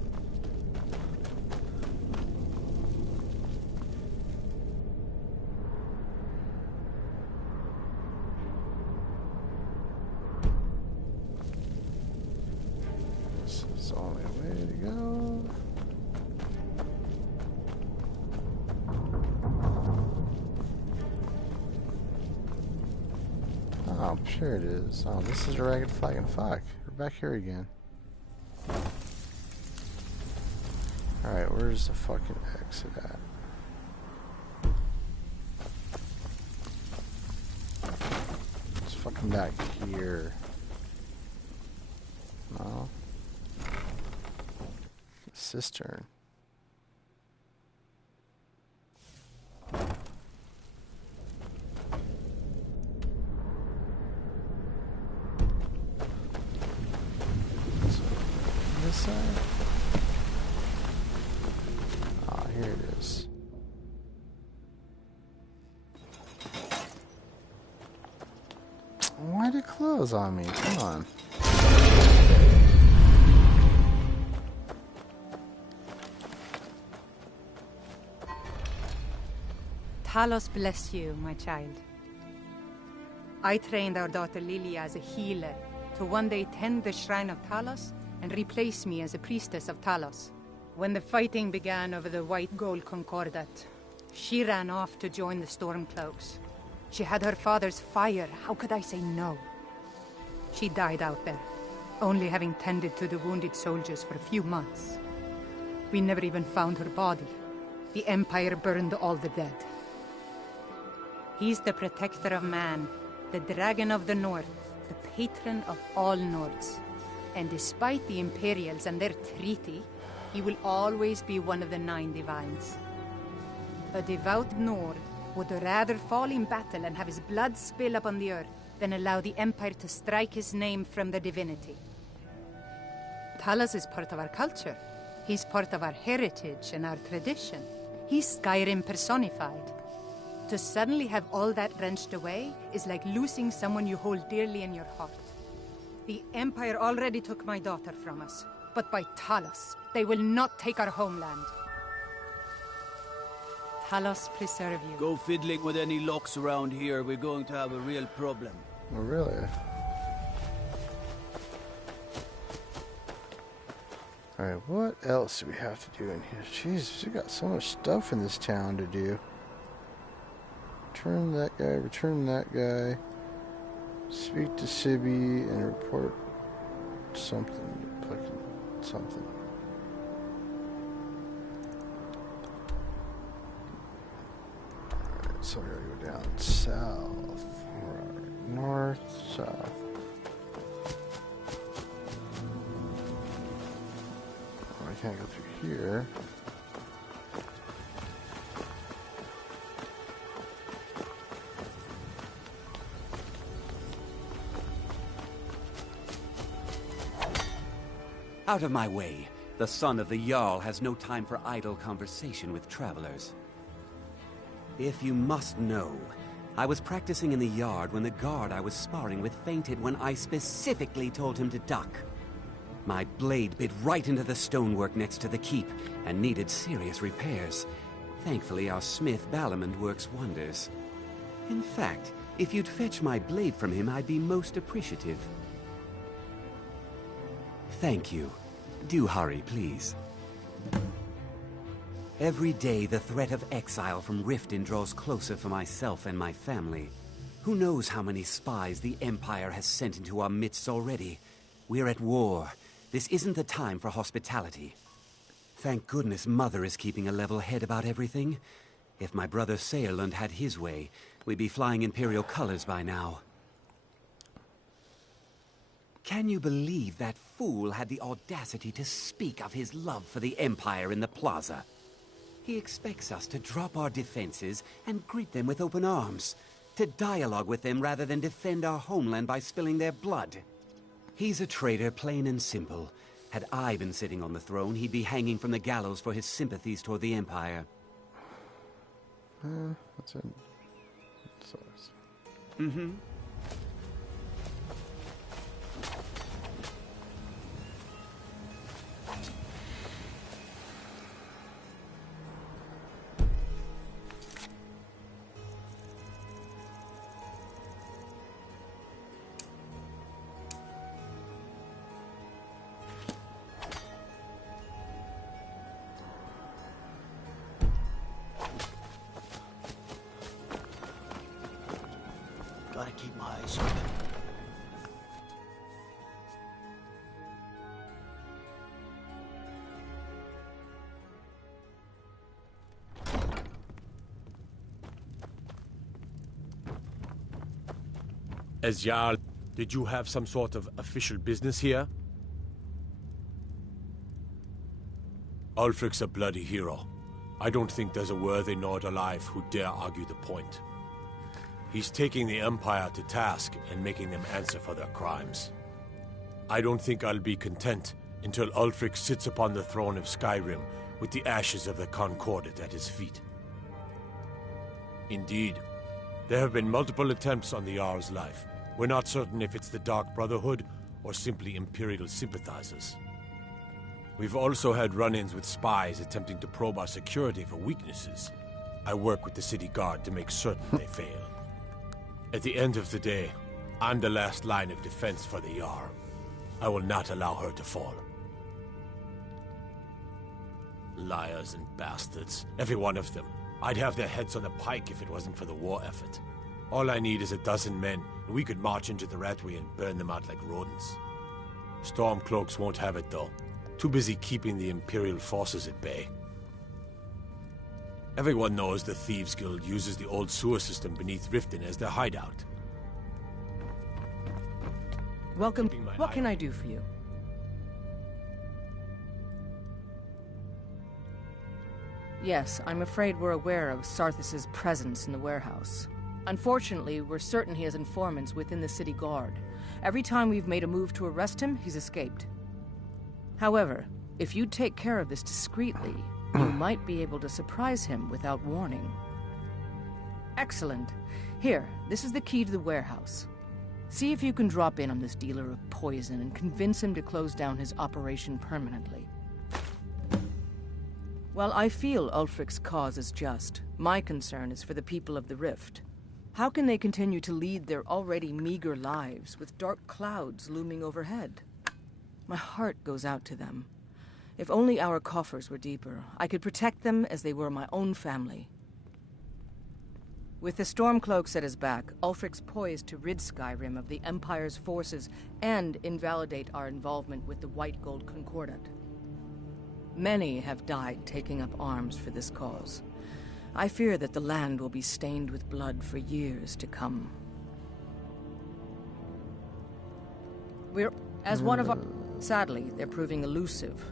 This is the only way to go. Oh, sure it is. Oh, this is a ragged flagon fuck. We're back here again. Alright, where's the fucking exit at? It's fucking back here. No. Cistern. Why'd it close on me? Come on. Talos bless you, my child. I trained our daughter Lilia as a healer to one day tend the shrine of Talos and replace me as a priestess of Talos. When the fighting began over the white gold concordat, she ran off to join the Stormcloaks. She had her father's fire. How could I say no? She died out there, only having tended to the wounded soldiers for a few months. We never even found her body. The Empire burned all the dead. He's the protector of man, the dragon of the north, the patron of all Nords. And despite the Imperials and their treaty, he will always be one of the 9 divines. A devout Nord would rather fall in battle and have his blood spill upon the earth than allow the Empire to strike his name from the divinity. Talos is part of our culture. He's part of our heritage and our tradition. He's Skyrim personified. To suddenly have all that wrenched away is like losing someone you hold dearly in your heart. The Empire already took my daughter from us, but by Talos, they will not take our homeland. Talos preserve you. Go fiddling with any locks around here, we're going to have a real problem. Oh, really? Alright, what else do we have to do in here? Jesus, we got so much stuff in this town to do. Return that guy, return that guy. Speak to Sibby and report something. Fucking something. Alright, so we gotta go down south. Right, north, south. Oh, I can't go through here. Out of my way. The son of the Jarl has no time for idle conversation with travelers. If you must know, I was practicing in the yard when the guard I was sparring with fainted when I specifically told him to duck. My blade bit right into the stonework next to the keep and needed serious repairs. Thankfully, our smith Balamond works wonders. In fact, if you'd fetch my blade from him, I'd be most appreciative. Thank you. Do hurry, please. Every day, the threat of exile from Riften draws closer for myself and my family. Who knows how many spies the Empire has sent into our midst already? We're at war. This isn't the time for hospitality. Thank goodness Mother is keeping a level head about everything. If my brother Saerlund had his way, we'd be flying Imperial colors by now. Can you believe that fool had the audacity to speak of his love for the Empire in the plaza? He expects us to drop our defenses and greet them with open arms, to dialogue with them rather than defend our homeland by spilling their blood. He's a traitor, plain and simple. Had I been sitting on the throne, he'd be hanging from the gallows for his sympathies toward the Empire. That's it. Mm-hmm. Gotta keep my eyes open. As Jarl, did you have some sort of official business here? Ulfric's a bloody hero. I don't think there's a worthy Nord alive who dare argue the point. He's taking the Empire to task and making them answer for their crimes. I don't think I'll be content until Ulfric sits upon the throne of Skyrim with the ashes of the Concordat at his feet. Indeed, there have been multiple attempts on the Jarl's life, We're not certain if it's the Dark Brotherhood or simply Imperial sympathizers. We've also had run-ins with spies attempting to probe our security for weaknesses. I work with the city guard to make certain they fail. At the end of the day, I'm the last line of defense for the Jarl. I will not allow her to fall. Liars and bastards, every one of them. I'd have their heads on the pike if it wasn't for the war effort. All I need is 12 men, and we could march into the Ratway and burn them out like rodents. Stormcloaks won't have it, though. Too busy keeping the Imperial forces at bay. Everyone knows the Thieves Guild uses the old sewer system beneath Riften as their hideout. Welcome. What can I do for you? Yes, I'm afraid we're aware of Sarthis' presence in the warehouse. Unfortunately, we're certain he has informants within the city guard. Every time we've made a move to arrest him, he's escaped. However, if you take care of this discreetly, you might be able to surprise him without warning. Excellent. Here, this is the key to the warehouse. See if you can drop in on this dealer of poison and convince him to close down his operation permanently. While I feel Ulfric's cause is just, my concern is for the people of the Rift. How can they continue to lead their already meager lives with dark clouds looming overhead? My heart goes out to them. If only our coffers were deeper, I could protect them as they were my own family. With the Stormcloaks at his back, Ulfric's poised to rid Skyrim of the Empire's forces and invalidate our involvement with the White Gold Concordat. Many have died taking up arms for this cause. I fear that the land will be stained with blood for years to come. We're... as one of our... Sadly, they're proving elusive.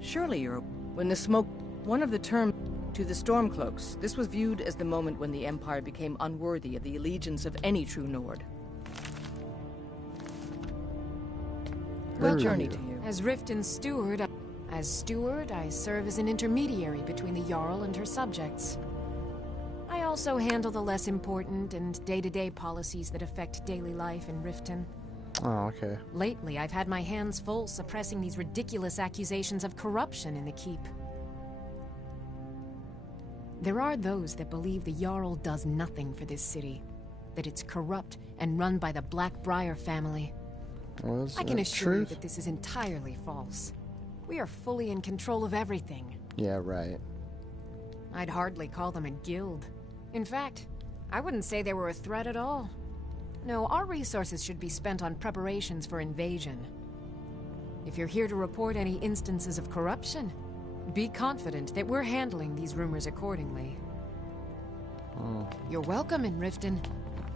Surely you're... When the smoke... One of the terms to the Stormcloaks, this was viewed as the moment when the Empire became unworthy of the allegiance of any true Nord. Well journey to you. As Riften's steward, I serve as an intermediary between the Jarl and her subjects. I also handle the less important and day-to-day policies that affect daily life in Riften. Oh, okay. Lately, I've had my hands full suppressing these ridiculous accusations of corruption in the Keep. There are those that believe the Jarl does nothing for this city, that it's corrupt and run by the Blackbriar family. I can assure you that this is entirely false. We are fully in control of everything. Yeah, right. I'd hardly call them a guild. In fact, I wouldn't say they were a threat at all. No, our resources should be spent on preparations for invasion. If you're here to report any instances of corruption, be confident that we're handling these rumors accordingly. Oh. You're welcome in Riften,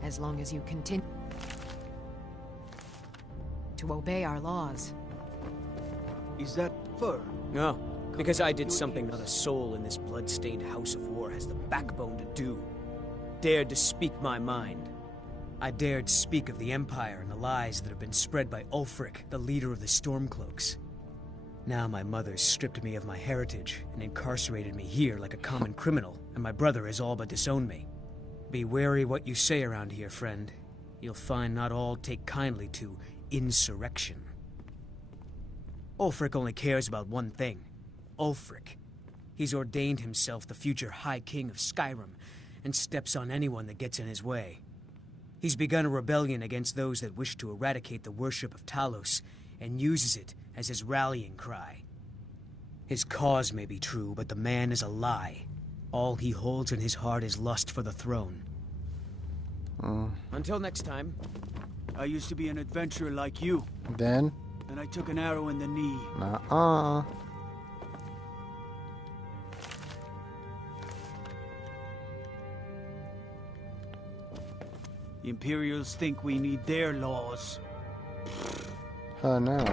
as long as you continue to obey our laws. Is that fur? No, because I did something not a soul in this blood-stained house of war has the backbone to do. Dared to speak my mind. I dared speak of the Empire and the lies that have been spread by Ulfric, the leader of the Stormcloaks. Now my mother's stripped me of my heritage and incarcerated me here like a common criminal, and my brother has all but disowned me. Be wary what you say around here, friend. You'll find not all take kindly to insurrection. Ulfric only cares about one thing. Ulfric. He's ordained himself the future High King of Skyrim, and steps on anyone that gets in his way. He's begun a rebellion against those that wish to eradicate the worship of Talos, and uses it as his rallying cry. His cause may be true, but the man is a lie. All he holds in his heart is lust for the throne. Until next time. I used to be an adventurer like you. Then? And I took an arrow in the knee. Nuh-uh. The Imperials think we need their laws. No.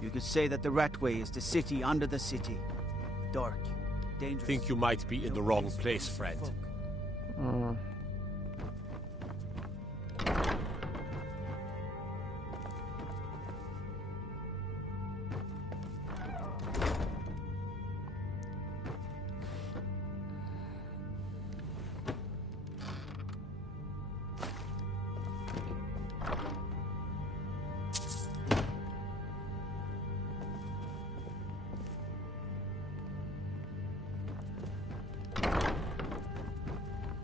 You could say that the Ratway is the city under the city. Dark, dangerous. Think you might be in the wrong place, friend.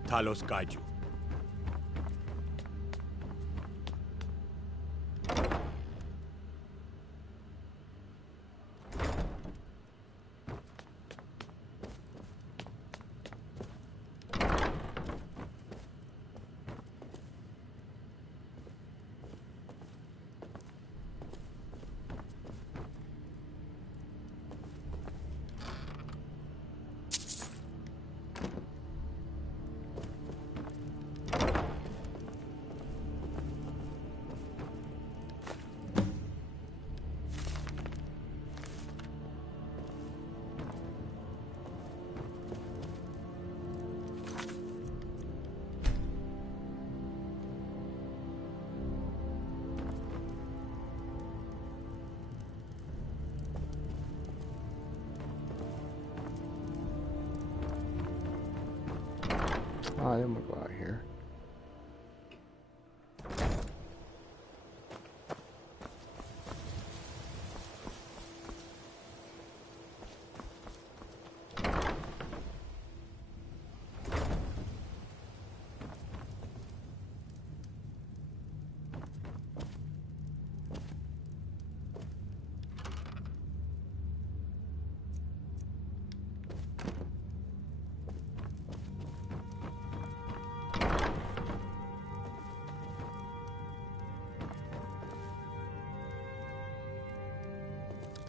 Talos guide you. I am gonna go out here.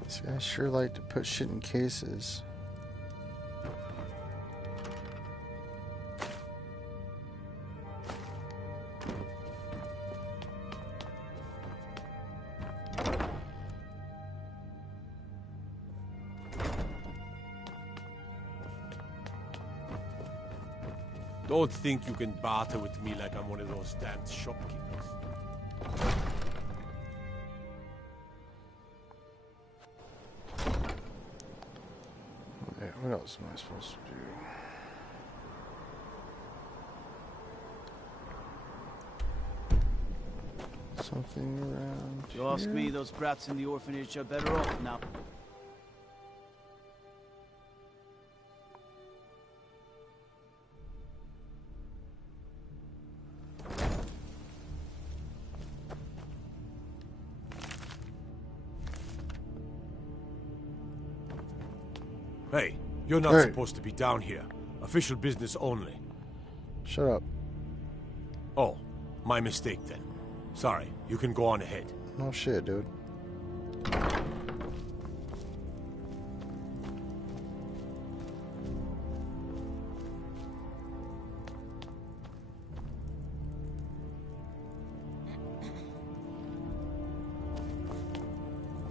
These guys sure like to put shit in cases. Don't think you can barter with me like I'm one of those damn shopkeepers. Okay, what else am I supposed to do? Something around If you ask here? me, those brats in the orphanage are better off now. Hey, you're not Hey. supposed to be down here. Official business only. Shut up. Oh, my mistake then. Sorry, you can go on ahead. No shit, dude.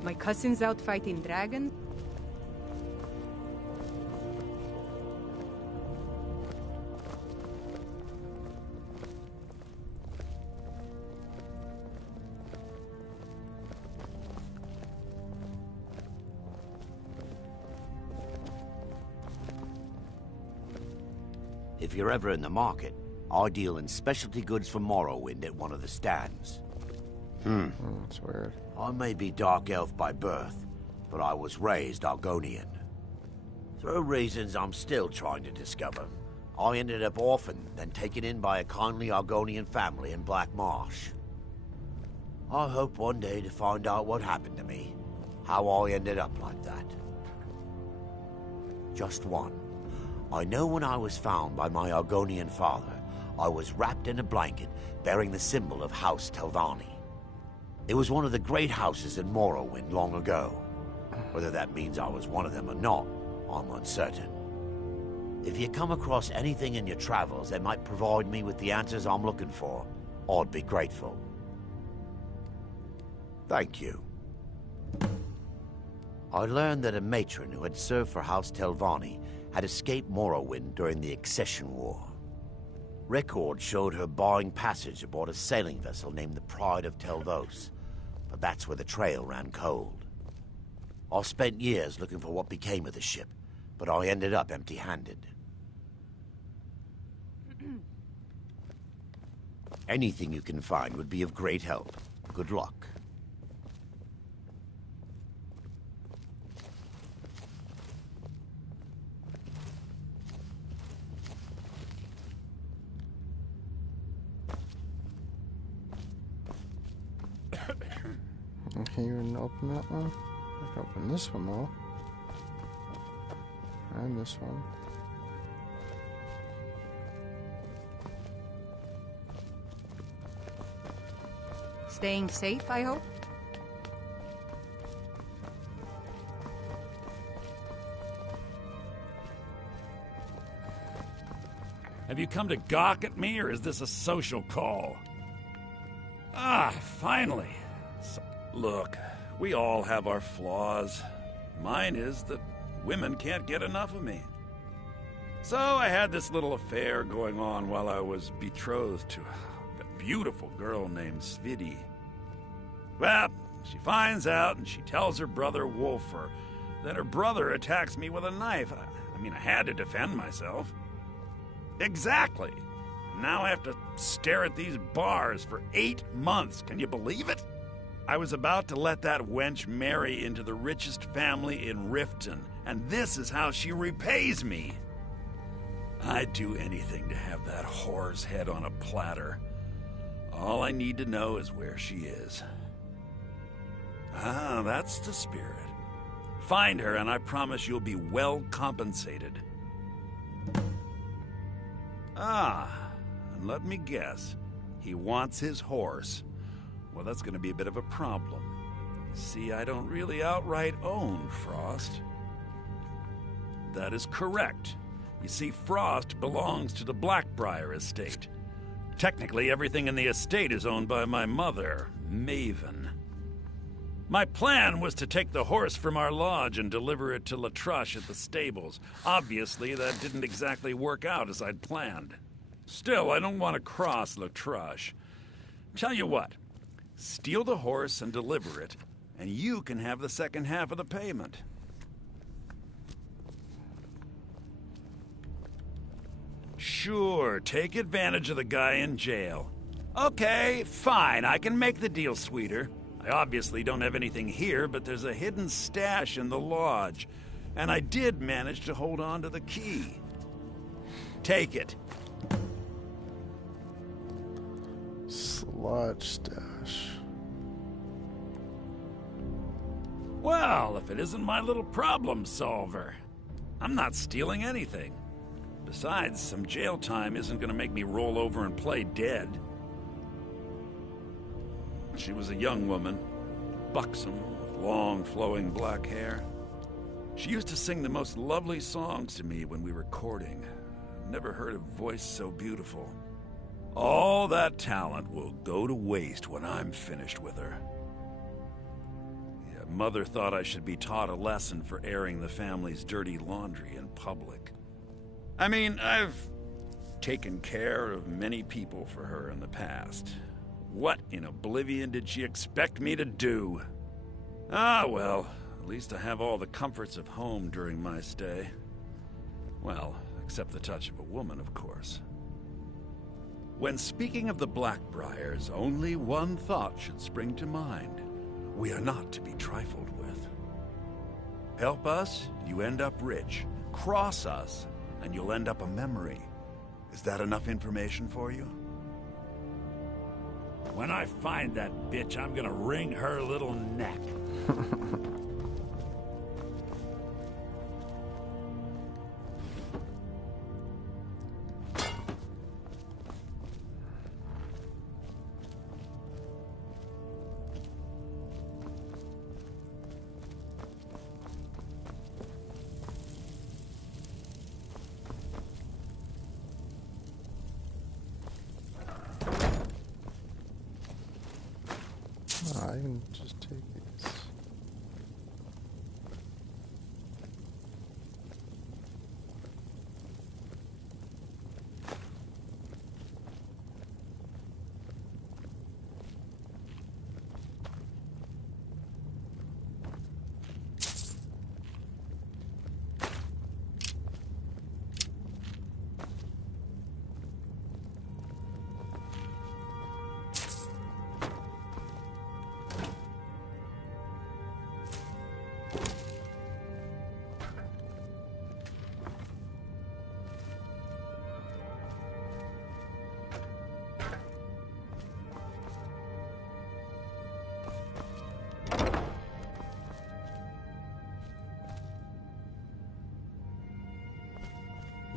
My cousin's out fighting dragons? If you're ever in the market, I deal in specialty goods from Morrowind at one of the stands. That's weird. I may be Dark Elf by birth, but I was raised Argonian. Through reasons I'm still trying to discover, I ended up orphaned, then taken in by a kindly Argonian family in Black Marsh. I hope one day to find out what happened to me, how I ended up like that. Just one. I know when I was found by my Argonian father, I was wrapped in a blanket bearing the symbol of House Telvanni. It was one of the great houses in Morrowind long ago. Whether that means I was one of them or not, I'm uncertain. If you come across anything in your travels that might provide me with the answers I'm looking for, I'd be grateful. Thank you. I learned that a matron who had served for House Telvanni had escaped Morrowind during the Accession War. Records showed her barring passage aboard a sailing vessel named the Pride of Telvos, but that's where the trail ran cold. I spent years looking for what became of the ship, but I ended up empty-handed. Anything you can find would be of great help. Good luck. Okay, you didn't open that one? I can open this one though. And this one. Staying safe, I hope? Have you come to gawk at me, or is this a social call? Ah, finally. Look, we all have our flaws. Mine is that women can't get enough of me. So I had this little affair going on while I was betrothed to a beautiful girl named Svidi. Well, she finds out and she tells her brother Wolfer that her brother attacks me with a knife. I mean, I had to defend myself. Exactly. Now I have to stare at these bars for 8 months. Can you believe it? I was about to let that wench marry into the richest family in Riften, and this is how she repays me. I'd do anything to have that whore's head on a platter. All I need to know is where she is. Ah, that's the spirit. Find her, and I promise you'll be well compensated. Ah, and let me guess. He wants his horse. Well, that's going to be a bit of a problem. See, I don't really outright own Frost. That is correct. You see, Frost belongs to the Blackbriar estate. Technically, everything in the estate is owned by my mother, Maven. My plan was to take the horse from our lodge and deliver it to Latrush at the stables. Obviously, that didn't exactly work out as I'd planned. Still, I don't want to cross Latrush. Tell you what. Steal the horse and deliver it, and you can have the second half of the payment. Sure, take advantage of the guy in jail. Okay, fine, I can make the deal sweeter. I obviously don't have anything here, but there's a hidden stash in the lodge, and I did manage to hold on to the key. Take it. Lodge stash. Well, if it isn't my little problem solver. I'm not stealing anything. Besides, some jail time isn't going to make me roll over and play dead. She was a young woman, buxom, with long, flowing black hair. She used to sing the most lovely songs to me when we were courting. Never heard a voice so beautiful. All that talent will go to waste when I'm finished with her. Yeah, Mother thought I should be taught a lesson for airing the family's dirty laundry in public. I mean, I've taken care of many people for her in the past. What in oblivion did she expect me to do? Ah, well, at least I have all the comforts of home during my stay. Well, except the touch of a woman, of course. When speaking of the Blackbriars, only one thought should spring to mind. We are not to be trifled with. Help us, you end up rich. Cross us, and you'll end up a memory. Is that enough information for you? When I find that bitch, I'm gonna wring her little neck. I can just take these.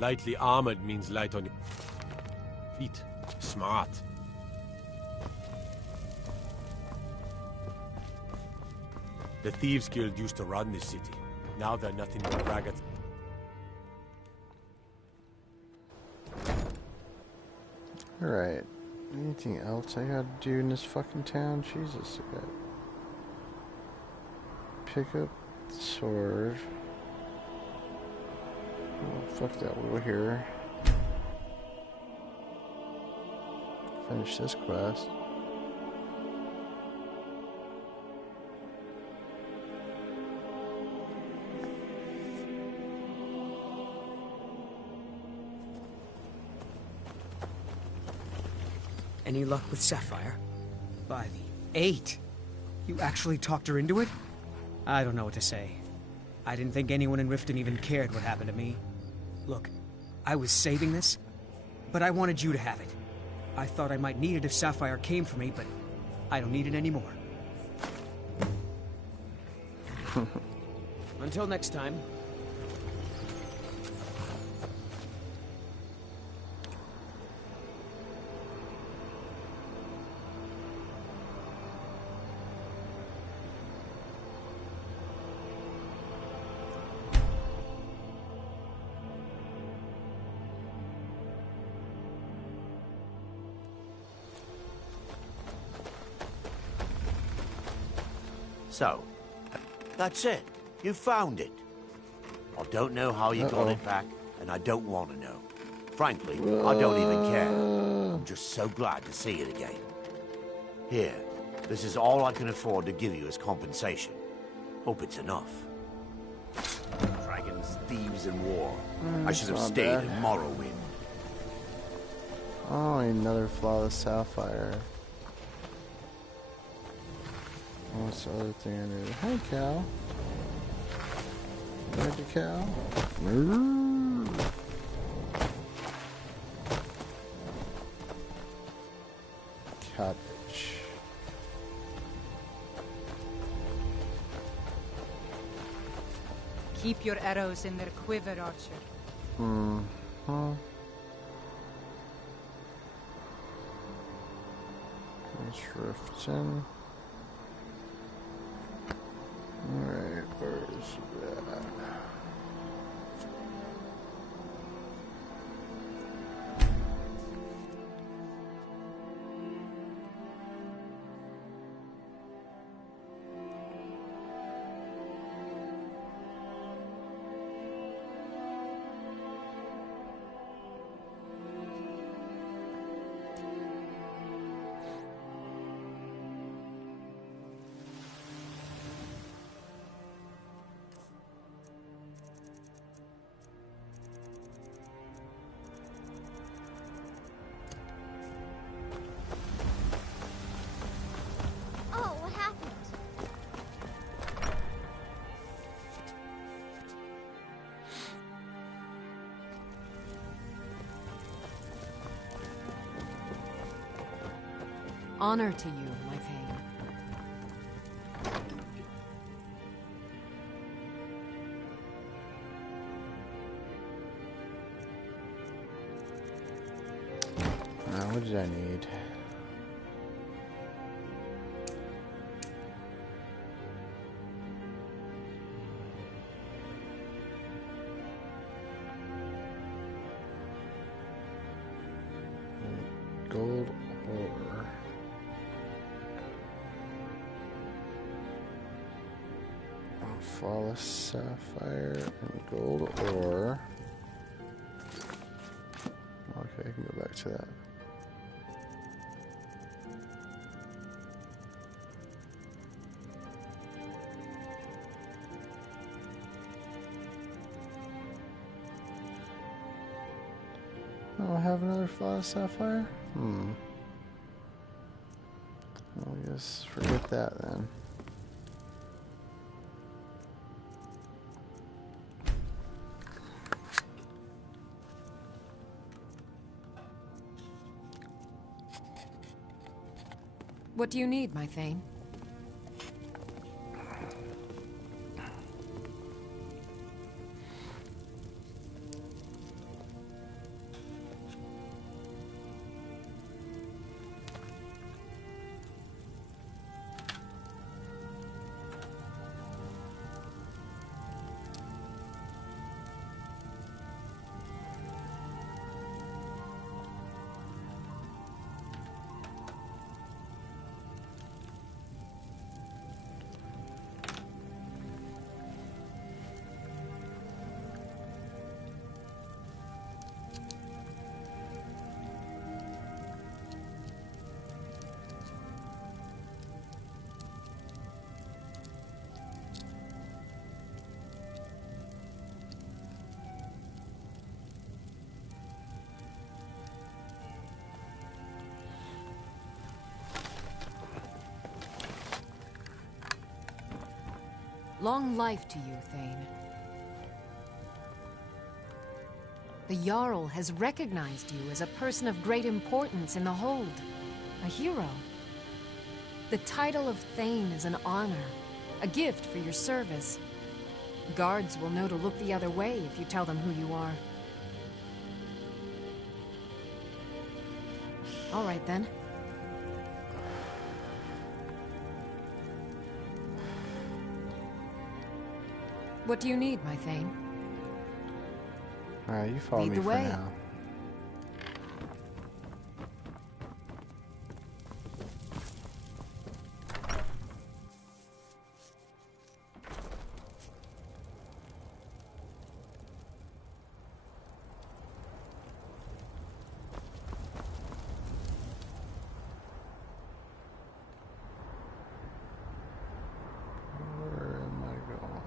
Lightly armored means light on your feet. Smart. The Thieves Guild used to run this city. Now they're nothing but braggarts. Alright. Anything else I gotta do in this fucking town? Jesus, I got pick up the sword. Oh, fuck that, we're here. Finish this quest. Any luck with Sapphire? By the 8. You actually talked her into it? I don't know what to say. I didn't think anyone in Riften even cared what happened to me. Look, I was saving this, but I wanted you to have it. I thought I might need it if Sapphire came for me, but I don't need it anymore. Until next time. So, that's it. You found it. I don't know how you got it back, and I don't want to know. Frankly, I don't even care. I'm just so glad to see it again. Here, this is all I can afford to give you as compensation. Hope it's enough. Dragons, thieves, and war. I should have stayed in Morrowind. Oh, another flawless sapphire. What's the other thing I need? Hey, cow. Where'd the cow? Cabbage. Keep your arrows in their quiver, Archer. Mm-hmm. There's Riften. Alright, where's that? Honor to you, my Thane. Now, what did I need? Gold ore. Flawless sapphire and gold ore. Okay, I can go back to that. Oh, I have another flawless sapphire? I guess forget that then. What do you need, my Thane? Long life to you, Thane. The Jarl has recognized you as a person of great importance in the Hold. A hero. The title of Thane is an honor, a gift for your service. Guards will know to look the other way if you tell them who you are. All right, then. What do you need, my Thane? Alright, you follow Lead me the for way. now. Where am I going?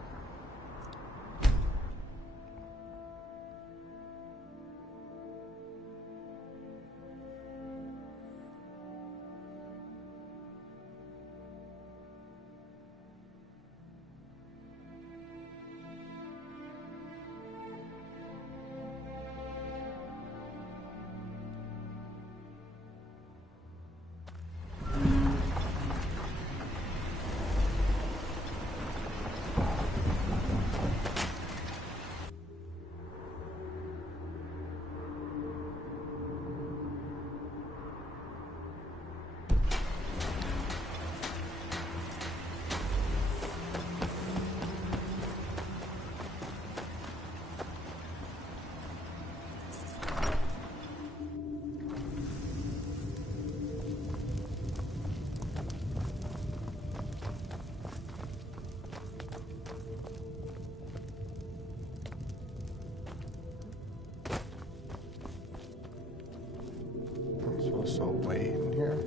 I'm supposed to wait in here?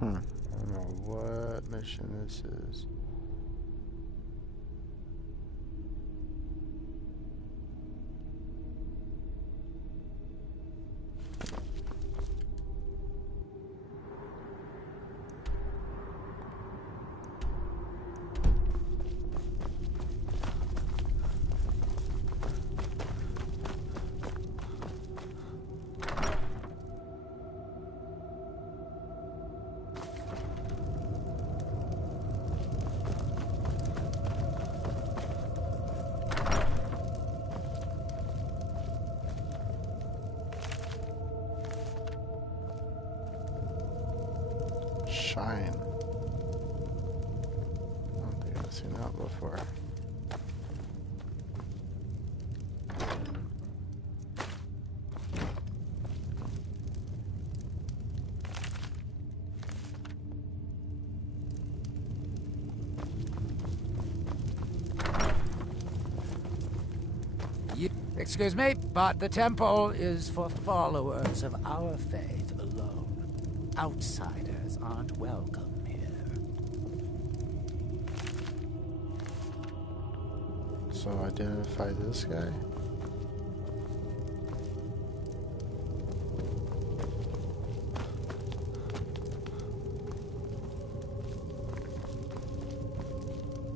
I don't know what mission this is. Shine. I don't think I've seen that before. Excuse me, but the temple is for followers of our faith alone. Outsiders aren't welcome here. So identify this guy.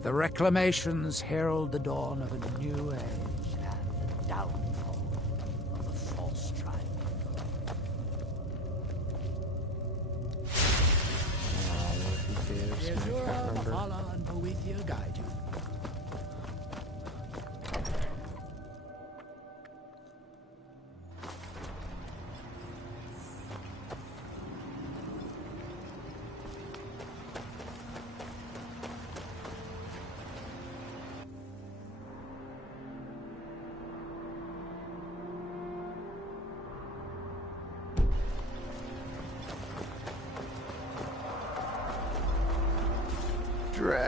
The reclamations herald the dawn of a new age and the downfall of the false tribe. Yeshua, Valhalla, and Boethia guide you.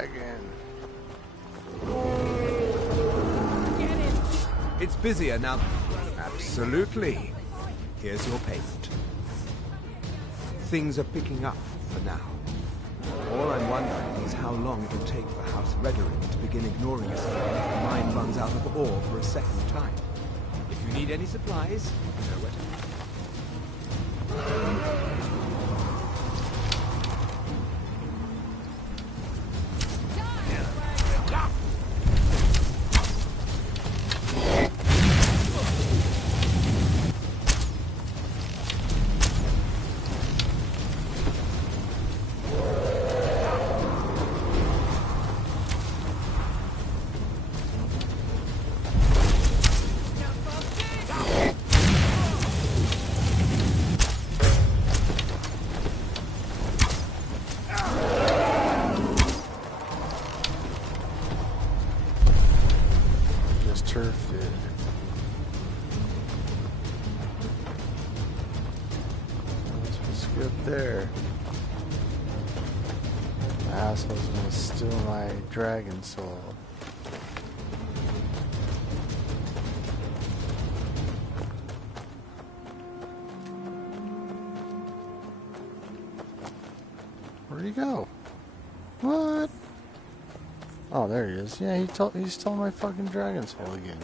dragon. It's busier now. Absolutely. Here's your payment. Things are picking up for now. All I'm wondering is how long it'll take for House Redoring to begin ignoring us again if the mine runs out of ore for a second time. If you need any supplies, you know where to dragon soul. Where'd he go? What? Oh, there he is. Yeah, he stole my fucking dragon soul again.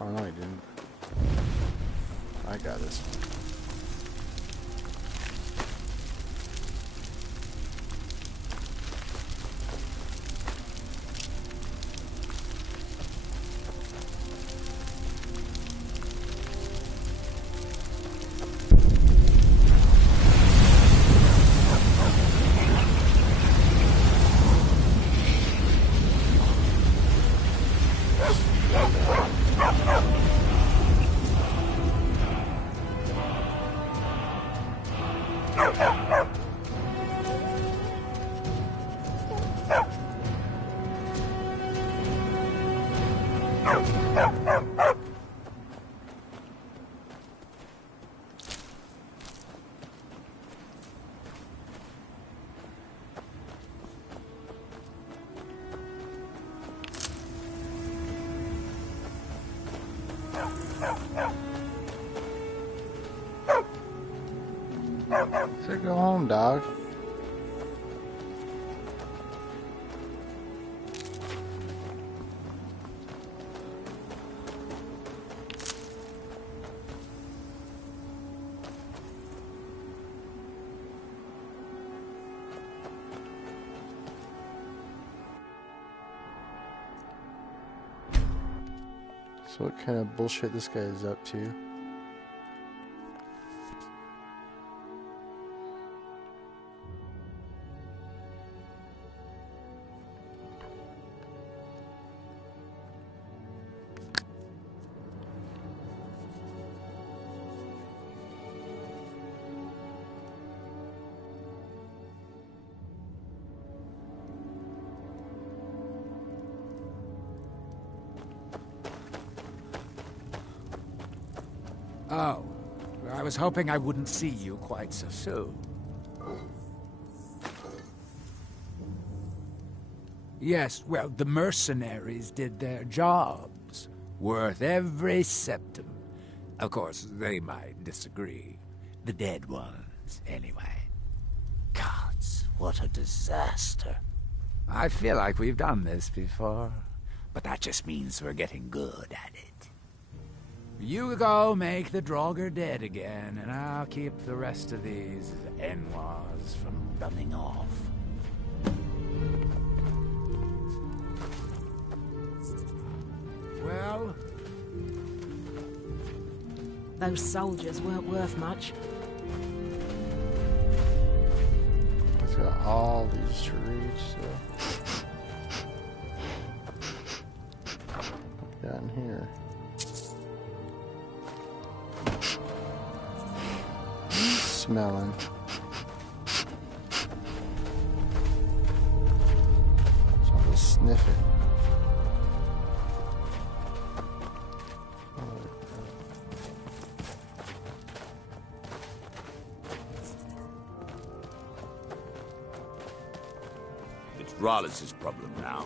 Oh no, he didn't. I got this one. So go home, dog. So what kind of bullshit this guy is up to? Oh, I was hoping I wouldn't see you quite so soon. Yes, well, the mercenaries did their jobs. Worth every septim. Of course, they might disagree. The dead ones, anyway. Gods, what a disaster. I feel like we've done this before, but that just means we're getting good at it. You go make the Draugr dead again, and I'll keep the rest of these Enwas from running off. Well? Those soldiers weren't worth much. He's got all these to reach, so... What we got in here? Smelling. So I'll just sniff it. Morales' problem now.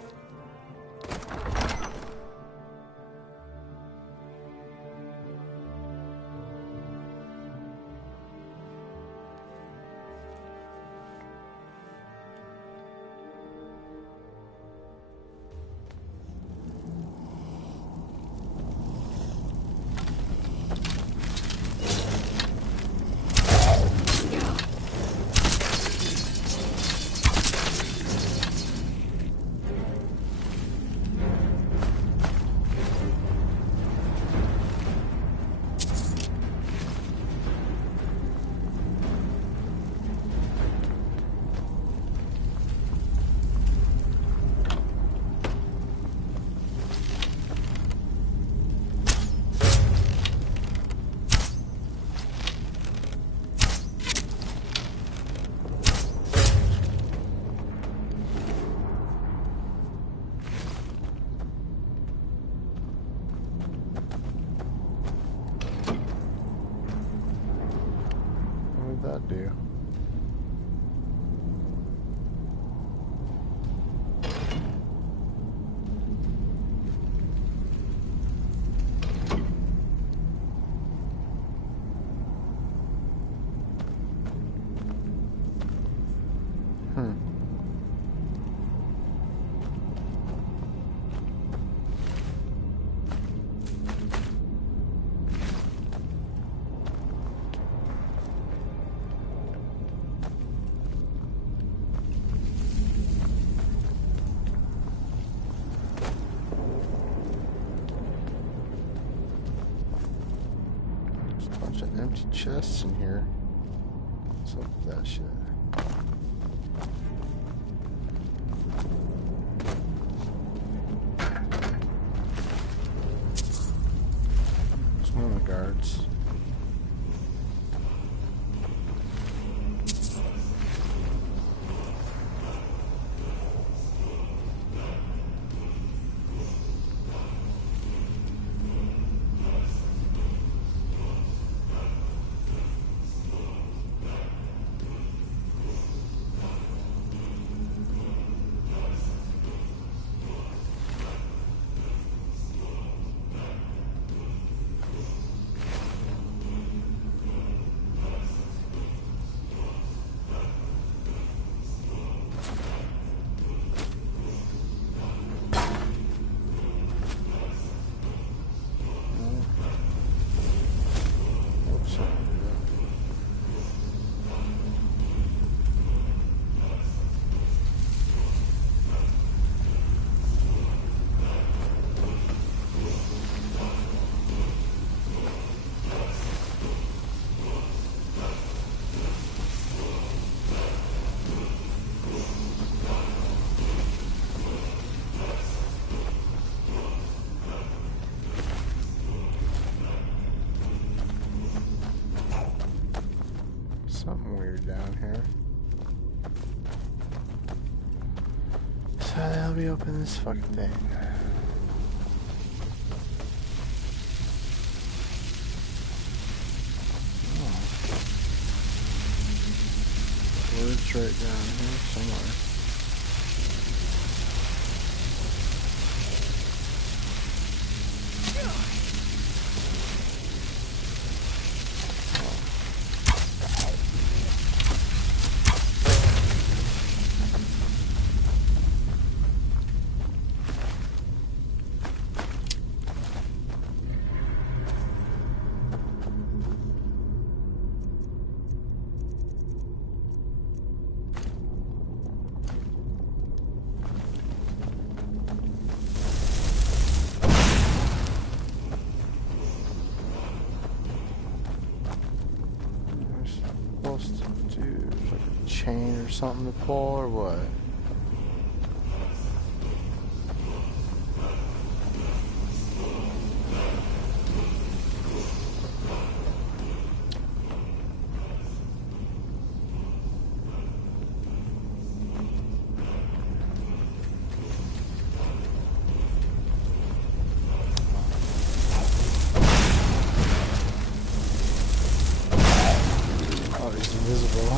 That do? Bunch of empty chests in here. What's up with that shit? There's one of the guards. Something weird down here. So I'll be opening this fucking thing. Oh. Words right down here somewhere. Supposed to do like a chain or something to pull or what? Invisible.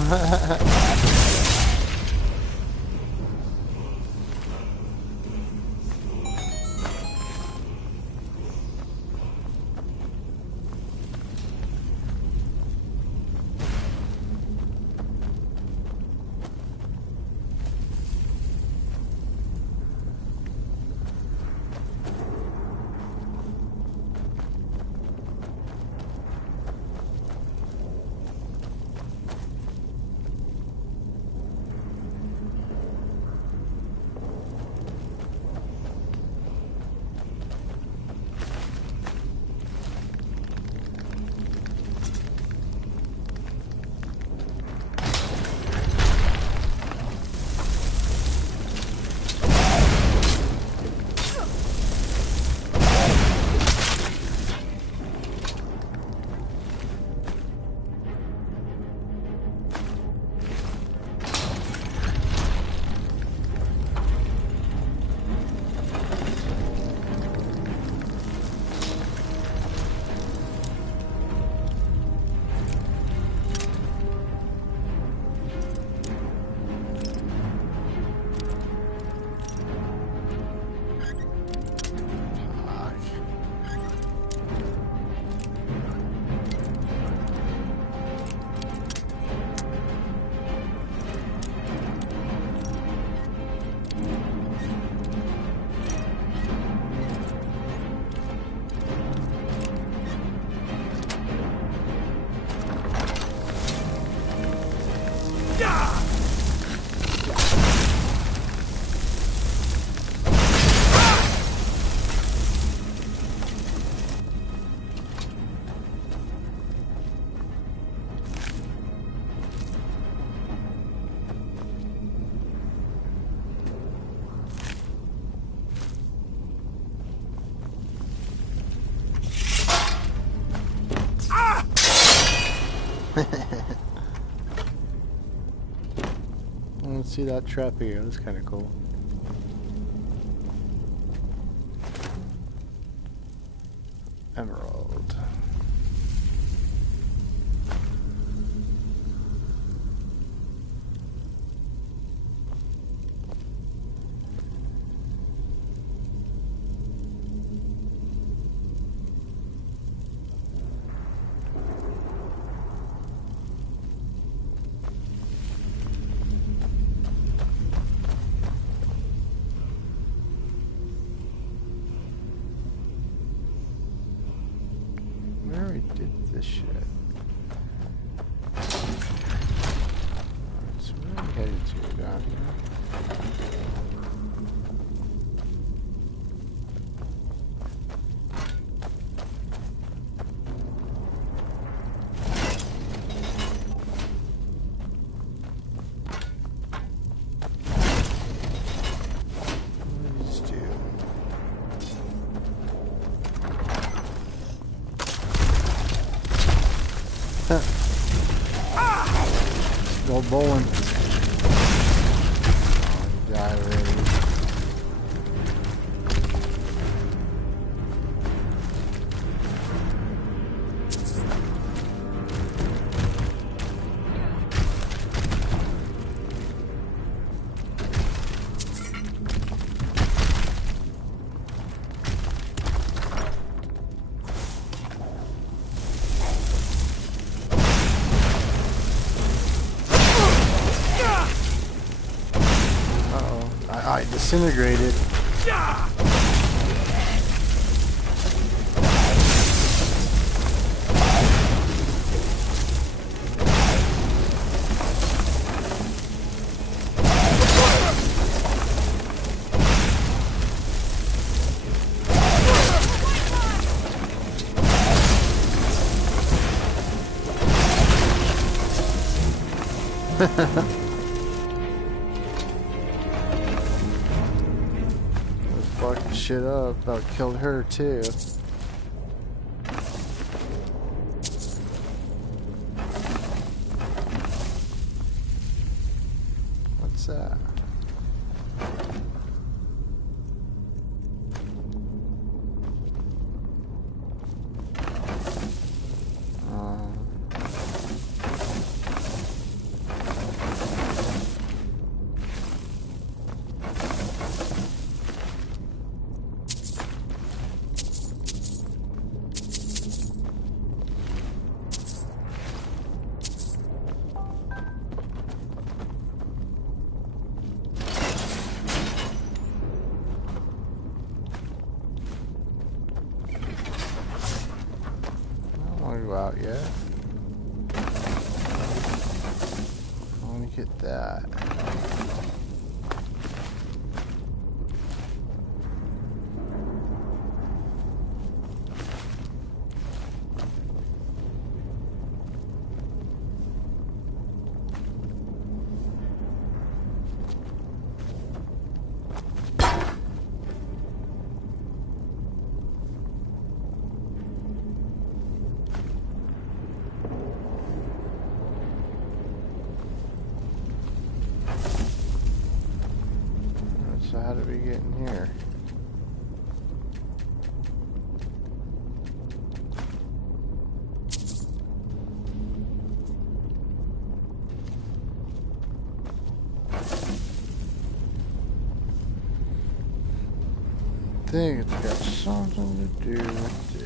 Let's see that trap here. That's kind of cool. Emerald. This shit. So where are we headed to down here? Go bowling. Oh, die already. I disintegrated. Fucking shit up. About killed her too. What's that? Out yet. I want to get that. So how did we get in here? I think it's got something to do with this.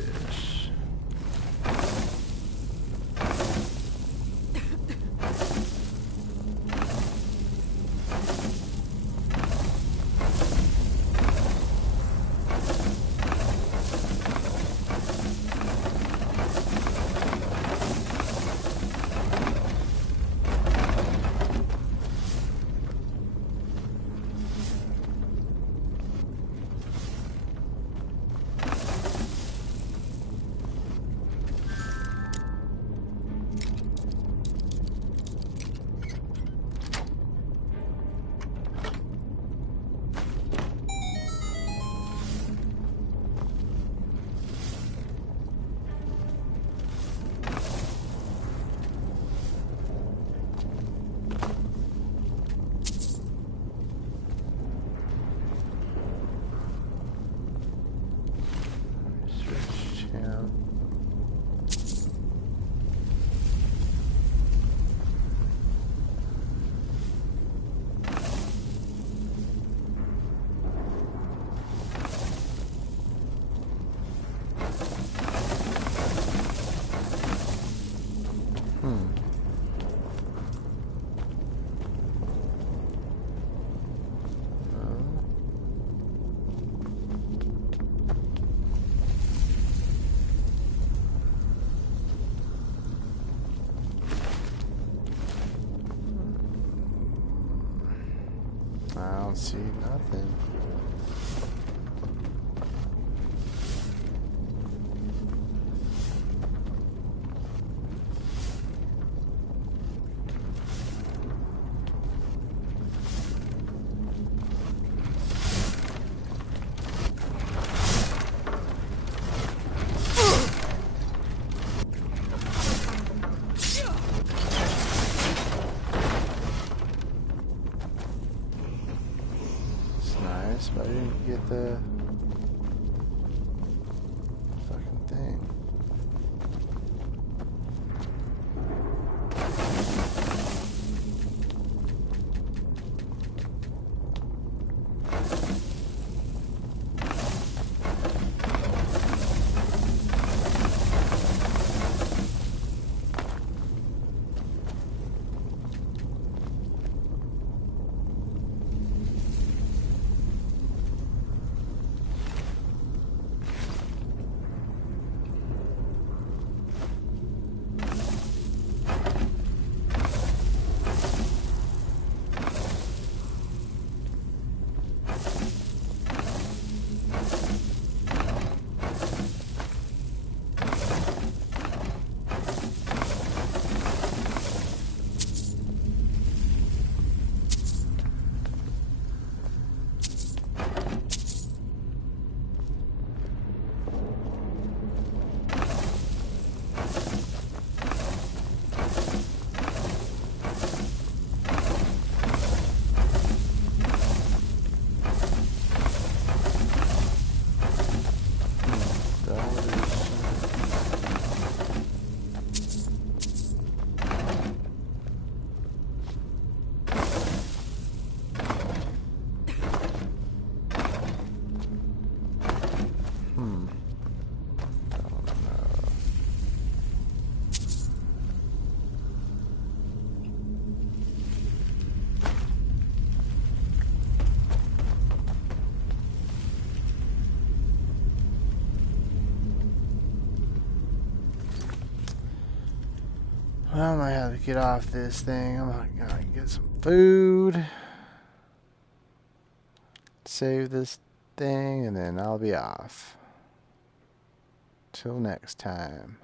this, but I didn't get the fucking thing. I might have to get off this thing. I'm gonna get some food, save this thing, and then I'll be off. Till next time.